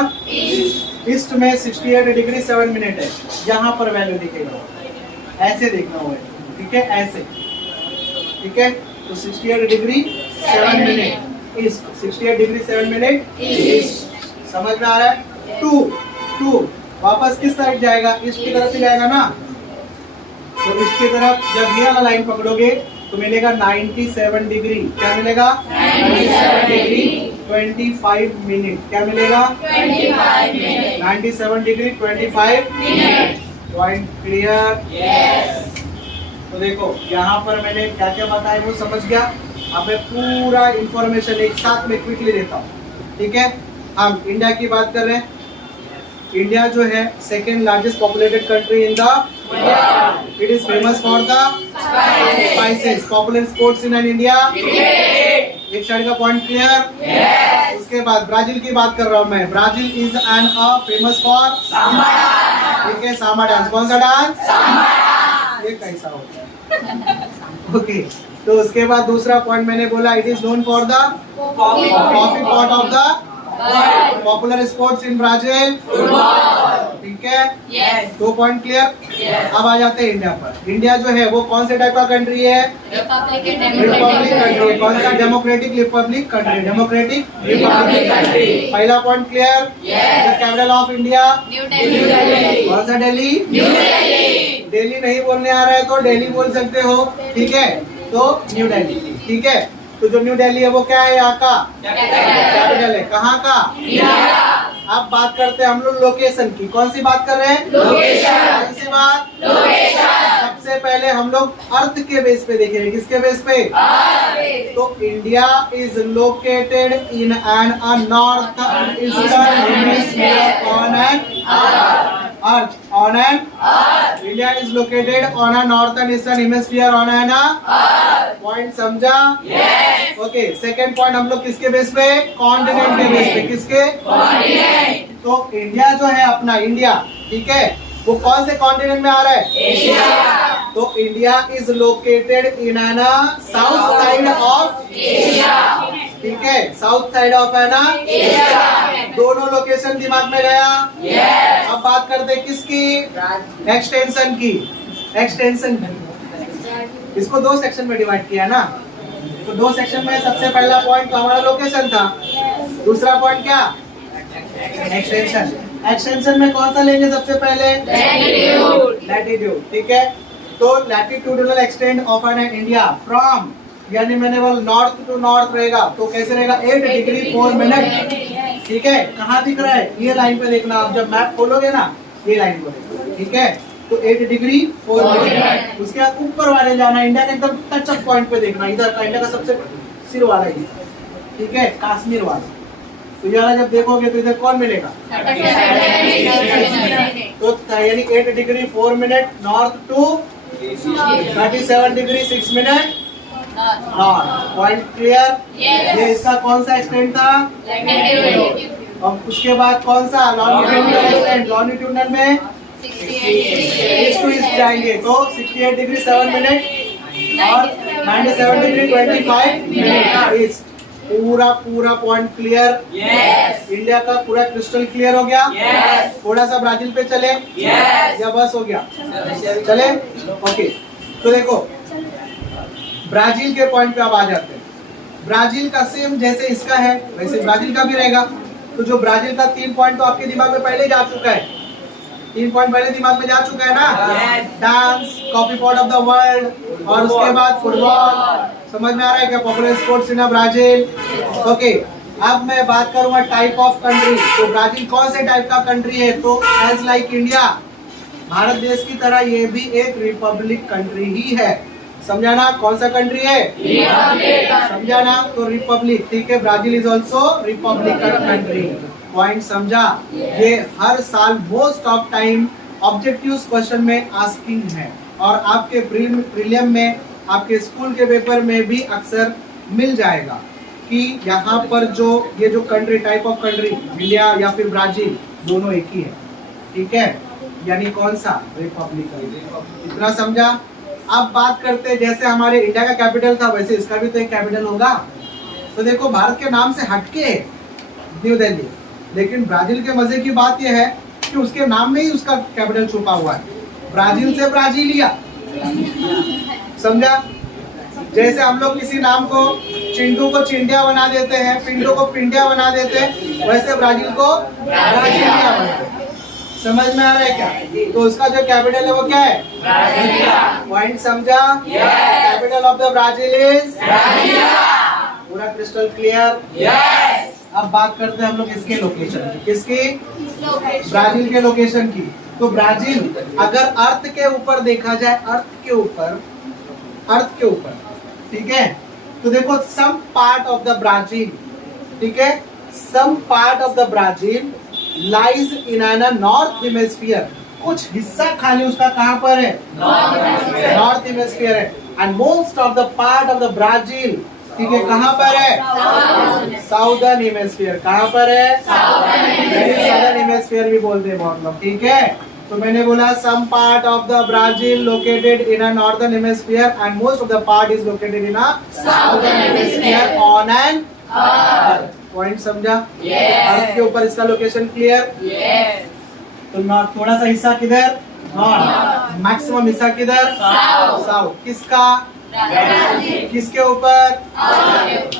ईस्ट में 68 डिग्री 7 मिनट है। यहाँ पर वैल्यू दिखेगा, ऐसे देखना होगा, ठीक है, ऐसे, ठीक है। तो 68 degree 7 minute east, 68 degree 7 minute east. समझ में आ रहा है? टू वापस किस साइड जाएगा? ईस्ट की तरफ ही जाएगा ना, तो इसकी तरफ जब ये वाला लाइन पकड़ोगे तो मिलेगा 97 डिग्री। क्या मिलेगा? 97 डिग्री 25 मिनट। क्या मिलेगा? 25 minute. 97 degree 25 minute. Point clear? Yes. तो देखो यहाँ पर मैंने क्या क्या बताया वो समझ गया। अब मैं पूरा इंफॉर्मेशन एक साथ में क्विकली देता हूँ, ठीक है। हम इंडिया की बात कर रहे हैं। इंडिया जो है second largest populated country in the world. It is famous for the spices. Popular sports in India. एक साइड का पॉइंट क्लियर। उसके बाद ब्राजील की बात कर रहा हूँ मैं। Brazil is an famous for Samba, ठीक है, सांबा डांस। कौन सा डांस? ये कैसा होता है? ओके, तो उसके बाद दूसरा पॉइंट मैंने बोला, it is known for the coffee pot of the popular sports in Brazil, ठीक है। दो पॉइंट क्लियर। अब आ जाते हैं इंडिया पर। इंडिया जो है वो कौन से टाइप का कंट्री है? Republic country. कौन सा? Democratic republic country. Democratic republic country. पहला point clear. The capital of India? कौन सा? दिल्ली। दिल्ली नहीं बोलने आ रहा है तो दिल्ली बोल सकते हो, ठीक है, तो न्यू दिल्ली, ठीक है। तो जो न्यू दिल्ली है वो क्या है? यहाँ का कैपिटल है। कहाँ का? अब बात करते हैं हम लोग लोकेशन की। कौन सी बात कर रहे हैं? लोकेशन। कौन सी बात? लोकेशन। सबसे पहले हम लोग अर्थ के बेस पे देखेंगे। किसके बेस पे? तो India is located in an north eastern hemisphere on an earth. On an India is located on a northern eastern hemisphere on N point. समझा? ओके, सेकेंड पॉइंट हम लोग किसके बेस पे? कॉन्टिनेंट के बेस पे। किसके? कॉन्टिनेंट। तो India जो है अपना इंडिया, ठीक है, वो कौन से कॉन्टिनेंट में आ रहा है? एशिया। तो India is located in an south side of Asia, ठीक है, साउथ साइड ऑफ है ना एशिया। दोनों लोकेशन दिमाग में गया? अब बात करते हैं किसकी? एक्सटेंशन की। एक्सटेंशन इसको दो सेक्शन में डिवाइड किया ना, तो दो सेक्शन में सबसे पहला पॉइंट तो हमारा लोकेशन था, दूसरा पॉइंट क्या? एक्सटेंशन। एक्सटेंशन में कौन सा लेंगे सबसे पहले? लैटिट्यूड, ठीक है। तो latitudinal extend of an India from, यानी मैंने बोल नॉर्थ टू नॉर्थ रहेगा, तो कैसे रहेगा? 8 डिग्री 4 मिनट, ठीक है। कहाँ दिख रहा है? ये लाइन पे देखना, आप जब मैप खोलोगे ना ये लाइन को देखना, ठीक है। तो 8 डिग्री 4 मिनट। उसके बाद ऊपर वाले जाना, इंडिया के एकदम टच ऑफ पॉइंट पे देखना, इधर का इंडिया का सबसे सिर वाला ही, ठीक है, कश्मीर वाला। तो ये वाला जब देखोगे तो इधर कौन मिलेगा? तो यानी 8 degree 4 minute north to 37 degree 6 minute north. Point clear? ये इसका कौन सा एक्सटेंड था? और उसके बाद कौन सा? Longitudinal extend. लॉन्गिट्यूडनल में ईस्ट टू ईस्ट जाएंगे तो 68 डिग्री 7 मिनट और 97 डिग्री 25 मिनट ईस्ट। पूरा पॉइंट क्लियर? इंडिया का पूरा क्रिस्टल क्लियर हो गया? थोड़ा सा ब्राजील पे चले या बस हो गया? चले, ओके। तो देखो ब्राजील के पॉइंट पे अब आ जाते हैं। ब्राजील का सेम जैसे इसका है वैसे ब्राजील का भी रहेगा। तो जो ब्राजील का 3 पॉइंट तो आपके दिमाग में पहले ही जा चुका है, 3 पॉइंट पहले दिमाग में जा चुका है ना। Dance, coffee pot of the world, और उसके बाद फुटबॉल। समझ में आ रहा है क्या? Popular sports in Brazil. Okay, अब मैं बात करूंगा टाइप ऑफ कंट्री। तो ब्राजील कौन से टाइप का कंट्री है? तो एज लाइक इंडिया, भारत देश की तरह ये भी एक रिपब्लिक कंट्री ही है। समझा ना? कौन सा कंट्री है? समझा ना? तो रिपब्लिक, ठीक है। Brazil is also Republican country. Point समझा? ये हर साल most of time objective question में आस्किंग है, और आपके प्रीलिम में, आपके स्कूल के पेपर में भी अक्सर मिल जाएगा कि यहाँ पर जो ये जो country, type of country, India या फिर ब्राजील, दोनों एक ही है। ठीक है, यानी कौन सा? रिपब्लिकन। इतना समझा? अब बात करते हैं, जैसे हमारे इंडिया का कैपिटल था वैसे इसका भी तो एक कैपिटल होगा। तो देखो, भारत के नाम से हटके है न्यू दिल्ली, लेकिन ब्राजील के मजे की बात यह है कि उसके नाम में ही उसका कैपिटल छुपा हुआ है, ब्राजील से ब्राजीलिया। समझा? जैसे हम लोग किसी नाम को, चिंटू को चिंडिया बना देते हैं, पिंडो को पिंडिया बना देते हैं, वैसे ब्राजील को ब्राजीलिया बना देते हैं। समझ में आ रहा है क्या? तो उसका जो कैपिटल है वो क्या है? पॉइंट समझा? Capital of the Brazil is पूरा क्रिस्टल क्लियर? अब बात करते हैं हम लोग इसके लोकेशन की। किसकी? ब्राजील के लोकेशन की। तो ब्राजील अगर अर्थ के ऊपर देखा जाए, अर्थ के ऊपर, ठीक है, तो देखो some part of the Brazil, ठीक है, some part of the Brazil lies in an north hemisphere. कुछ हिस्सा खाली उसका कहां पर है? नॉर्थ हेमिस्फीयर है। And most of the part of the Brazil, ठीक है, कहां पर है? Southern hemisphere. कहां पर है? साउदर्न हेमिस्फीयर भी बोलते हैं बहुत लोग। ठीक है, तो मैंने बोला some part of the Brazil located in a northern hemisphere and most of the part is located in a southern hemisphere on an earth. Point समझा? अर्थ के ऊपर इसका लोकेशन क्लियर? तो नॉर्थ, थोड़ा सा हिस्सा किधर? नॉर्थ। मैक्सिमम हिस्सा किधर? साउथ। किसका? किसके ऊपर?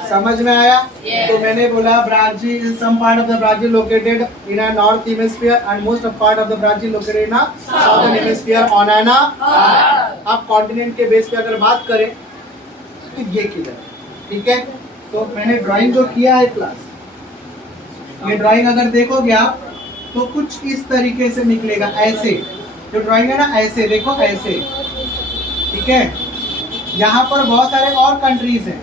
समझ में आया? तो मैंने बोला Brazil, some part of the Brazil located in a north hemisphere and most of part of the Brazil located in a southern hemisphere on an earth. अब कॉन्टिनेंट के बेस पे अगर बात करें तो ये किधर? ठीक है, तो मैंने ड्राइंग जो किया है क्लास, ये ड्राइंग अगर देखोगे आप तो कुछ इस तरीके से निकलेगा। ऐसे जो ड्राइंग है ना, ऐसे देखो, ऐसे। ठीक है, यहाँ पर बहुत सारे और कंट्रीज हैं,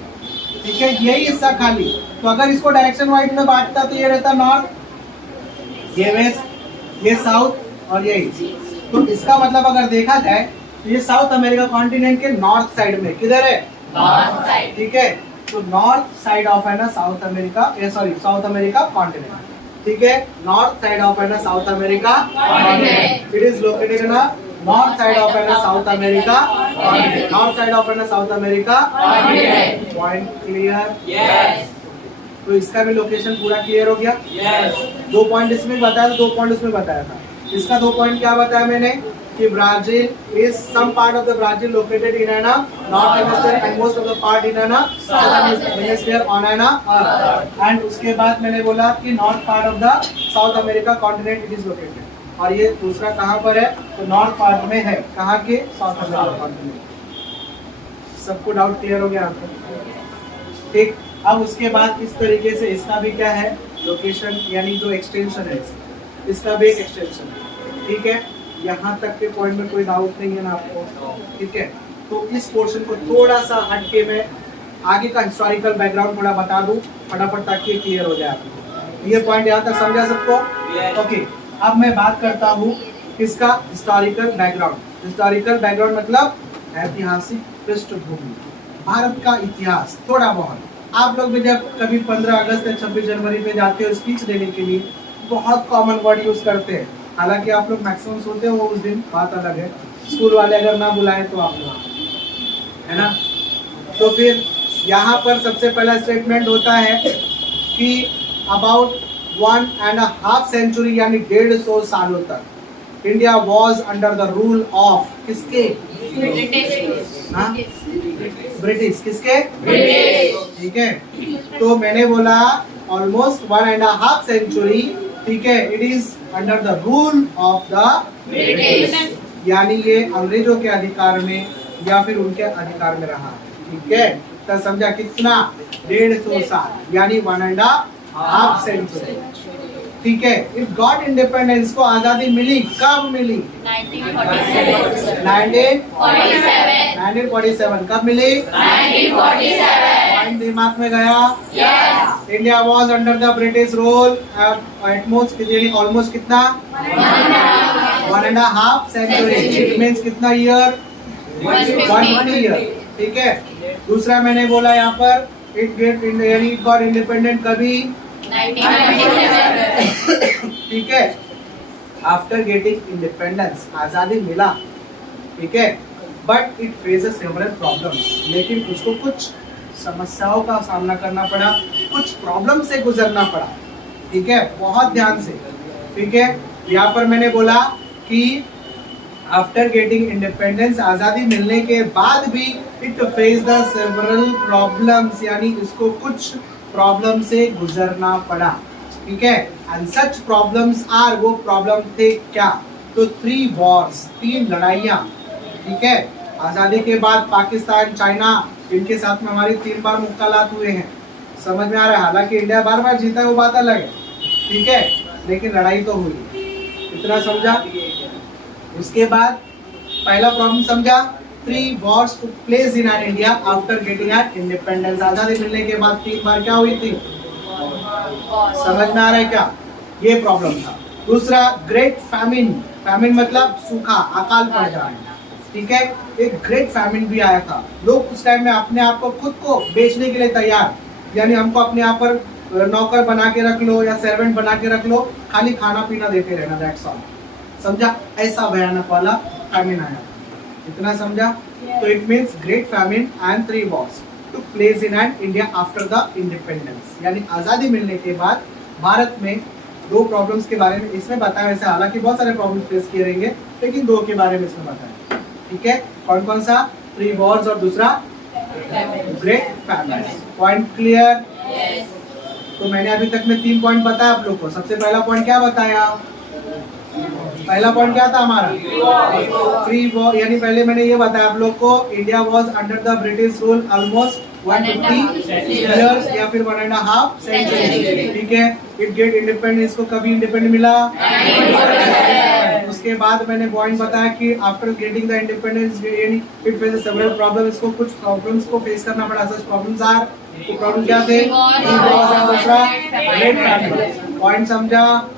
ठीक है, यही हिस्सा खाली। तो अगर इसको डायरेक्शन वाइज में बांटता तो ये रहता नॉर्थ, ये वेस्ट, ये साउथ और ये ईस्ट। तो इसका मतलब अगर देखा जाए तो ये साउथ अमेरिका कॉन्टिनेंट के नॉर्थ साइड में, किधर है? North side. ठीक है, तो नॉर्थ साइड ऑफ है ना south America, South America continent. ठीक है, नॉर्थ साइड ऑफ है ना south America continent. It is located in north side of है ना south America continent. North side of है ना south America continent. Point clear? Yes. तो इसका भी लोकेशन पूरा क्लियर हो गया? यस। 2 पॉइंट इसमें बताया था, 2 पॉइंट उसमें बताया था। इसका 2 पॉइंट क्या बताया मैंने कि Brazil is some part of the Brazil located in an north hemisphere and most of the part in an southern hemisphere on an earth. And उसके बाद मैंने बोला कि north part of the South America continent it is located. और ये दूसरा कहाँ पर है? तो नॉर्थ पार्ट में है। कहाँ के? South America continent. सबको डाउट क्लियर हो गया आपको? ठीक, अब उसके बाद इस तरीके से इसका भी क्या है? लोकेशन, यानी जो एक्सटेंशन है इसका भी एक एक्सटेंशन है। ठीक है, यहाँ तक के पॉइंट में कोई डाउट नहीं है ना आपको? ठीक है, तो इस पोर्शन को थोड़ा सा हटके मैं आगे का हिस्टोरिकल बैकग्राउंड थोड़ा बता दूं फटाफट, ताकि क्लियर हो जाए आपको। ये पॉइंट यहाँ तक समझा सबको? ओके, अब मैं बात करता हूँ इसका हिस्टोरिकल बैकग्राउंड। हिस्टोरिकल बैकग्राउंड मतलब ऐतिहासिक पृष्ठभूमि, भारत का इतिहास थोड़ा बहुत। आप लोग भी जब कभी 15 अगस्त या 26 जनवरी पे जाते हो स्पीच देने के लिए, बहुत कॉमन वर्ड यूज करते हैं। हालांकि आप लोग मैक्सिमम सोते हो उस दिन, बात अलग है। स्कूल वाले अगर ना बुलाए तो आप लोग, है ना? तो फिर यहाँ पर सबसे पहला स्टेटमेंट होता है कि अबाउट 1.5 सेंचुरी यानी 150 सालों तक India was under the rule of किसके? ब्रिटिश। किसके? ब्रिटिश। ठीक है, तो मैंने बोला ऑलमोस्ट 1.5 सेंचुरी, ठीक है, it is under the rule of the British. यानी ये अंग्रेजों के अधिकार में या फिर उनके अधिकार में रहा, ठीक है। तो समझा कितना, 150 साल यानी 1.5 सेंचुरी, ठीक है। इट गॉट इंडिपेंडेंस को आजादी मिली, कब मिली? 1947। 1947 कब मिली? 1947। पॉइंट दिमाग में गया? Yes। India was under the British rule utmost यानी ऑलमोस्ट कितना? 1.5 सेंचुरी, इट मीन्स कितना ईयर? 150 ईयर, ठीक है। दूसरा मैंने बोला यहाँ पर इट गेट यानी इट गॉट इंडिपेंडेंट कभी? 1947। ठीक है, आफ्टर गेटिंग इंडिपेंडेंस आजादी मिला, ठीक है, but it faces several problems, लेकिन उसको कुछ समस्याओं का सामना करना पड़ा, कुछ प्रॉब्लम से गुजरना पड़ा, ठीक है, बहुत ध्यान से, ठीक है। यहाँ पर मैंने बोला कि आफ्टर गेटिंग इंडिपेंडेंस आजादी मिलने के बाद भी it face the several problems, यानी इसको कुछ प्रॉब्लम से गुजरना पड़ा, ठीक है। एंड सच प्रॉब्लम्स आर, वो प्रॉब्लम थे क्या? तो 3 वॉर्स, 3 लड़ाइयाँ, ठीक है। आजादी के बाद पाकिस्तान, चाइना, इनके साथ में हमारी 3 बार मुक्कालात हुए हैं, समझ में आ रहा है। हालांकि इंडिया बार बार जीता है वो बात अलग है, ठीक है, लेकिन लड़ाई तो हुई, इतना समझा। उसके बाद पहला प्रॉब्लम समझा, 3 Wars took place in India after getting independence, आजादी मिलने के बाद 3 बार क्या हुई थी, समझ में आ रहा है क्या? ये प्रॉब्लम था। दूसरा ग्रेट फैमिन, फैमिन मतलब सूखा, अकाल पड़ जाना, ठीक है। एक ग्रेट फैमिन भी आया था, लोग उस टाइम में अपने आप को खुद को बेचने के लिए तैयार, यानी हमको अपने आप पर नौकर बना के रख लो या सर्वेंट बना के रख लो, खाली खाना पीना देते रहना, दैट्स ऑल, समझा। ऐसा भयानक वाला फैमिन आया, इतना समझा। तो it means great famine and 3 Wars took place in India after the independence, यानी आजादी मिलने के बाद भारत में 2 प्रॉब्लम्स के बारे में इसमें बताया। वैसे हालांकि बहुत सारे प्रॉब्लम्स फेस किए रहेंगे, लेकिन 2 के बारे में इसमें बताया, ठीक है। कौन कौन सा? 3 वॉर्स और दूसरा ग्रेट फैमिन। Point clear? तो मैंने अभी तक में 3 पॉइंट बताया आप लोग को। सबसे पहला पॉइंट क्या बताया? पहला पॉइंट क्या था हमारा? 3 वॉर, यानी पहले मैंने ये बताया आप लोग को, India was under the British rule almost 150 years या फिर 1.5 सेंचुरी, ठीक है। इट गेट इंडिपेंडेंस को कभी इंडिपेंडेंट मिला? उसके बाद मैंने पॉइंट बताया कि after getting the independence it faces several problem, इसको कुछ प्रॉब्लम्स को फेस करना पड़ा। सच प्रॉब्लम्स आर, तो प्रॉब्लम क्या थे? ग्रेट फैमिन, पॉइंट समझा?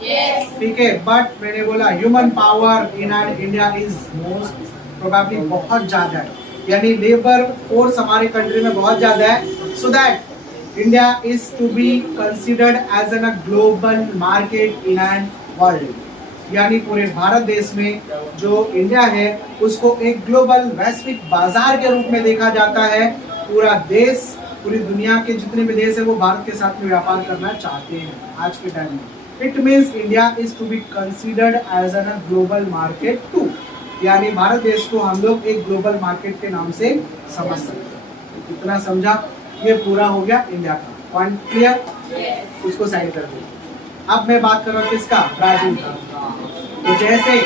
ठीक है। बट मैंने बोला human power in India is most probably बहुत ज्यादा है, यानी लेबर फोर्स हमारे कंट्री में बहुत ज्यादा है, so that India is to be considered as an a global market in and world, यानी पूरे भारत देश में जो इंडिया है उसको एक ग्लोबल वैश्विक बाजार के रूप में देखा जाता है। पूरा देश, पूरी दुनिया के जितने भी देश है वो भारत के साथ में व्यापार करना चाहते हैं आज के टाइम में। It means India is to be considered as an a global market too, यानी भारत देश को हम लोग एक ग्लोबल मार्केट के नाम से समझ सकते हैं। इतना समझा? ये पूरा हो गया इंडिया का पॉइंट। क्लियर? उसको साइड कर दो। अब मैं बात कर रहा हूँ किसका? ब्राजील का। तो जैसे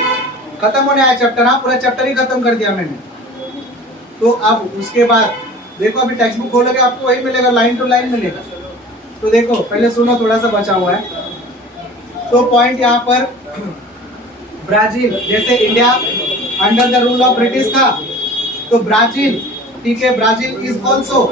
खत्म होने आया चैप्टर, हाँ पूरा चैप्टर ही खत्म कर दिया मैंने। तो अब उसके बाद देखो, अभी टेक्स्ट बुक खोलोगे आपको वही मिलेगा, लाइन टू लाइन मिलेगा। तो देखो पहले सुनो, थोड़ा सा बचा हुआ है। तो पॉइंट यहाँ पर ब्राजील, जैसे India under the rule of British था, तो ब्राजील, ठीक है, ब्राजील इज ऑल्सो,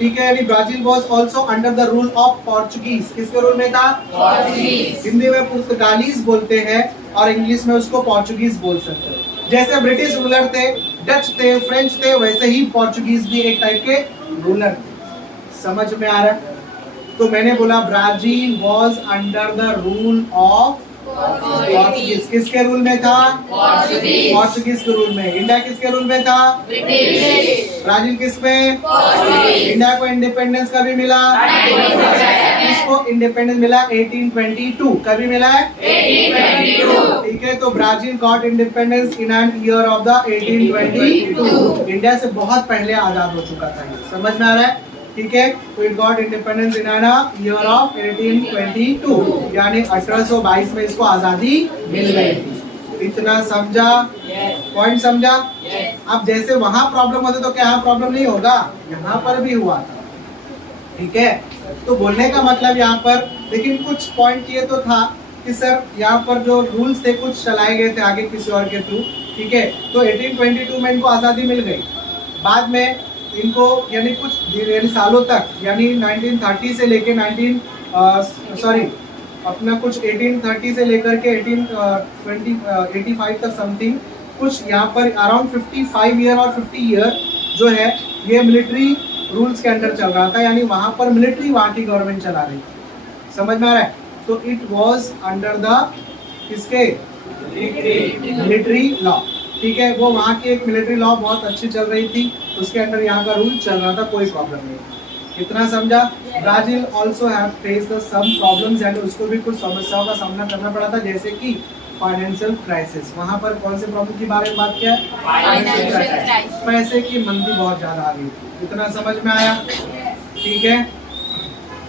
ठीक है, यानी Brazil was also under the rule of Portuguese. किसके रूल में था? पोर्चुगीज। हिंदी में पुर्तगालीज बोलते हैं और इंग्लिश में उसको पोर्चुगीज बोल सकते हैं। जैसे ब्रिटिश रूलर थे, डच थे, फ्रेंच थे, वैसे ही पोर्चुगीज भी एक टाइप के रूलर थे। समझ में आ रहा है? तो मैंने बोला Brazil was under the rule of Portuguese. किसके रूल में था? पोर्चुगीज के रूल में। इंडिया किसके रूल में था? ब्रिटिश। ब्राजील किसमें? पोर्चुगीज। इंडिया को इंडिपेंडेंस कभी मिला? इसको इंडिपेंडेंस मिला 1822। कभी मिला है? 1822। ठीक है, तो Brazil got independence in an year of the 1822। India से बहुत पहले आजाद हो चुका था। समझ में आ रहा है? ठीक है, तो it got independence in year of 1822, यानी 1822 में इसको आजादी मिल गई थी। इतना समझा? पॉइंट समझा? अब जैसे वहां प्रॉब्लम होते तो क्या यहाँ प्रॉब्लम नहीं होगा? यहाँ पर भी हुआ था। ठीक है, तो बोलने का मतलब यहाँ पर, लेकिन कुछ पॉइंट ये तो था कि सर यहाँ पर जो रूल्स थे कुछ चलाए गए थे आगे किसी और के थ्रू। ठीक है, तो 1822 में इनको आज़ादी मिल गई। बाद में इनको यानी कुछ सालों तक, यानी 1930 से लेके 1830 से लेकर के 1885 तक समथिंग, कुछ यहाँ पर अराउंड 55 ईयर और 50 ईयर जो है ये मिलिट्री रूल्स के अंडर चल रहा था, यानी वहाँ पर मिलिट्री वहाँ की गवर्नमेंट चला रही थी। समझ में आ रहा है? तो इट वाज अंडर द किसके? Military law. ठीक है, वो वहाँ की एक मिलिट्री लॉ बहुत अच्छी चल रही थी, उसके अंडर यहाँ का रूल चल रहा था, कोई प्रॉब्लम नहीं। इतना समझा? Brazil also have faced some problems, यानी उसको भी कुछ समस्याओं का सामना करना पड़ा था, जैसे कि फाइनेंशियल क्राइसिस। वहाँ पर कौन से प्रॉब्लम के बारे में बात किया? Financial crisis. पैसे की मंदी बहुत ज्यादा आ गई थी। इतना समझ में आया? ठीक है,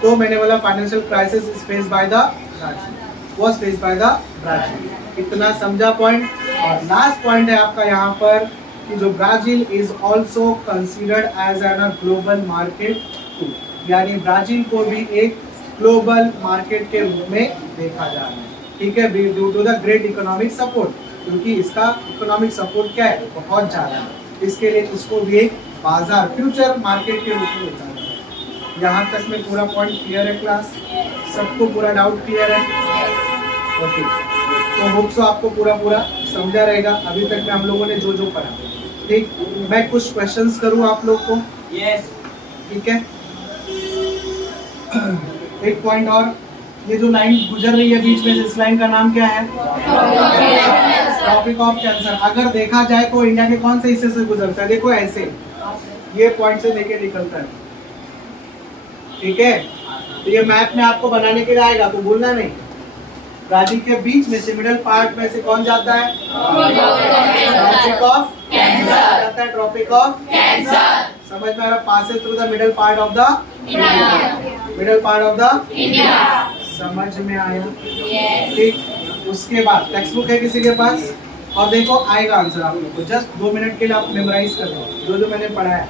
तो मैंने बोला financial crisis is faced by the Brazil, was faced by the Brazil. इतना समझा पॉइंट? और लास्ट पॉइंट है आपका यहाँ पर कि जो Brazil is also considered as an global market too, यानी ब्राजील को भी एक ग्लोबल मार्केट के रूप में देखा जा रहा है। ठीक है, due to the great economic support, क्योंकि इसका इकोनॉमिक सपोर्ट क्या है? बहुत ज़्यादा है, इसके लिए उसको भी एक बाजार, फ्यूचर मार्केट के रूप में देखा जा रहा है। यहाँ तक में पूरा पॉइंट क्लियर है क्लास? सबको पूरा डाउट क्लियर है? ओके, तो होप सो आपको पूरा समझा रहेगा अभी तक में हम लोगों ने जो पढ़ा। ठीक, मैं कुछ क्वेश्चंस करूँ आप लोग को? यस। ठीक है, एक पॉइंट और, ये जो लाइन गुजर रही है बीच में, इस लाइन का नाम क्या है? Tropic of cancer. अगर देखा जाए तो इंडिया के कौन से हिस्से से गुजरता है? देखो ऐसे, ये पॉइंट से लेके निकलता है। ठीक है, तो ये मैप में आपको बनाने के लिए आएगा, तो भूलना नहीं। ब्राजील के बीच में से, मिडल पार्ट में से कौन जाता है? ट्रॉपिक ऑफ कैंसर जाता है, ट्रॉपिक ऑफ कैंसर। समझ में आ रहा? Passes through the middle part of the middle part of the India. समझ में आया? ठीक, उसके बाद टेक्स्ट बुक है किसी के पास? और देखो आएगा आंसर आप लोग को, जस्ट 2 मिनट के लिए आप मेमोराइज कर लो जो मैंने पढ़ाया है।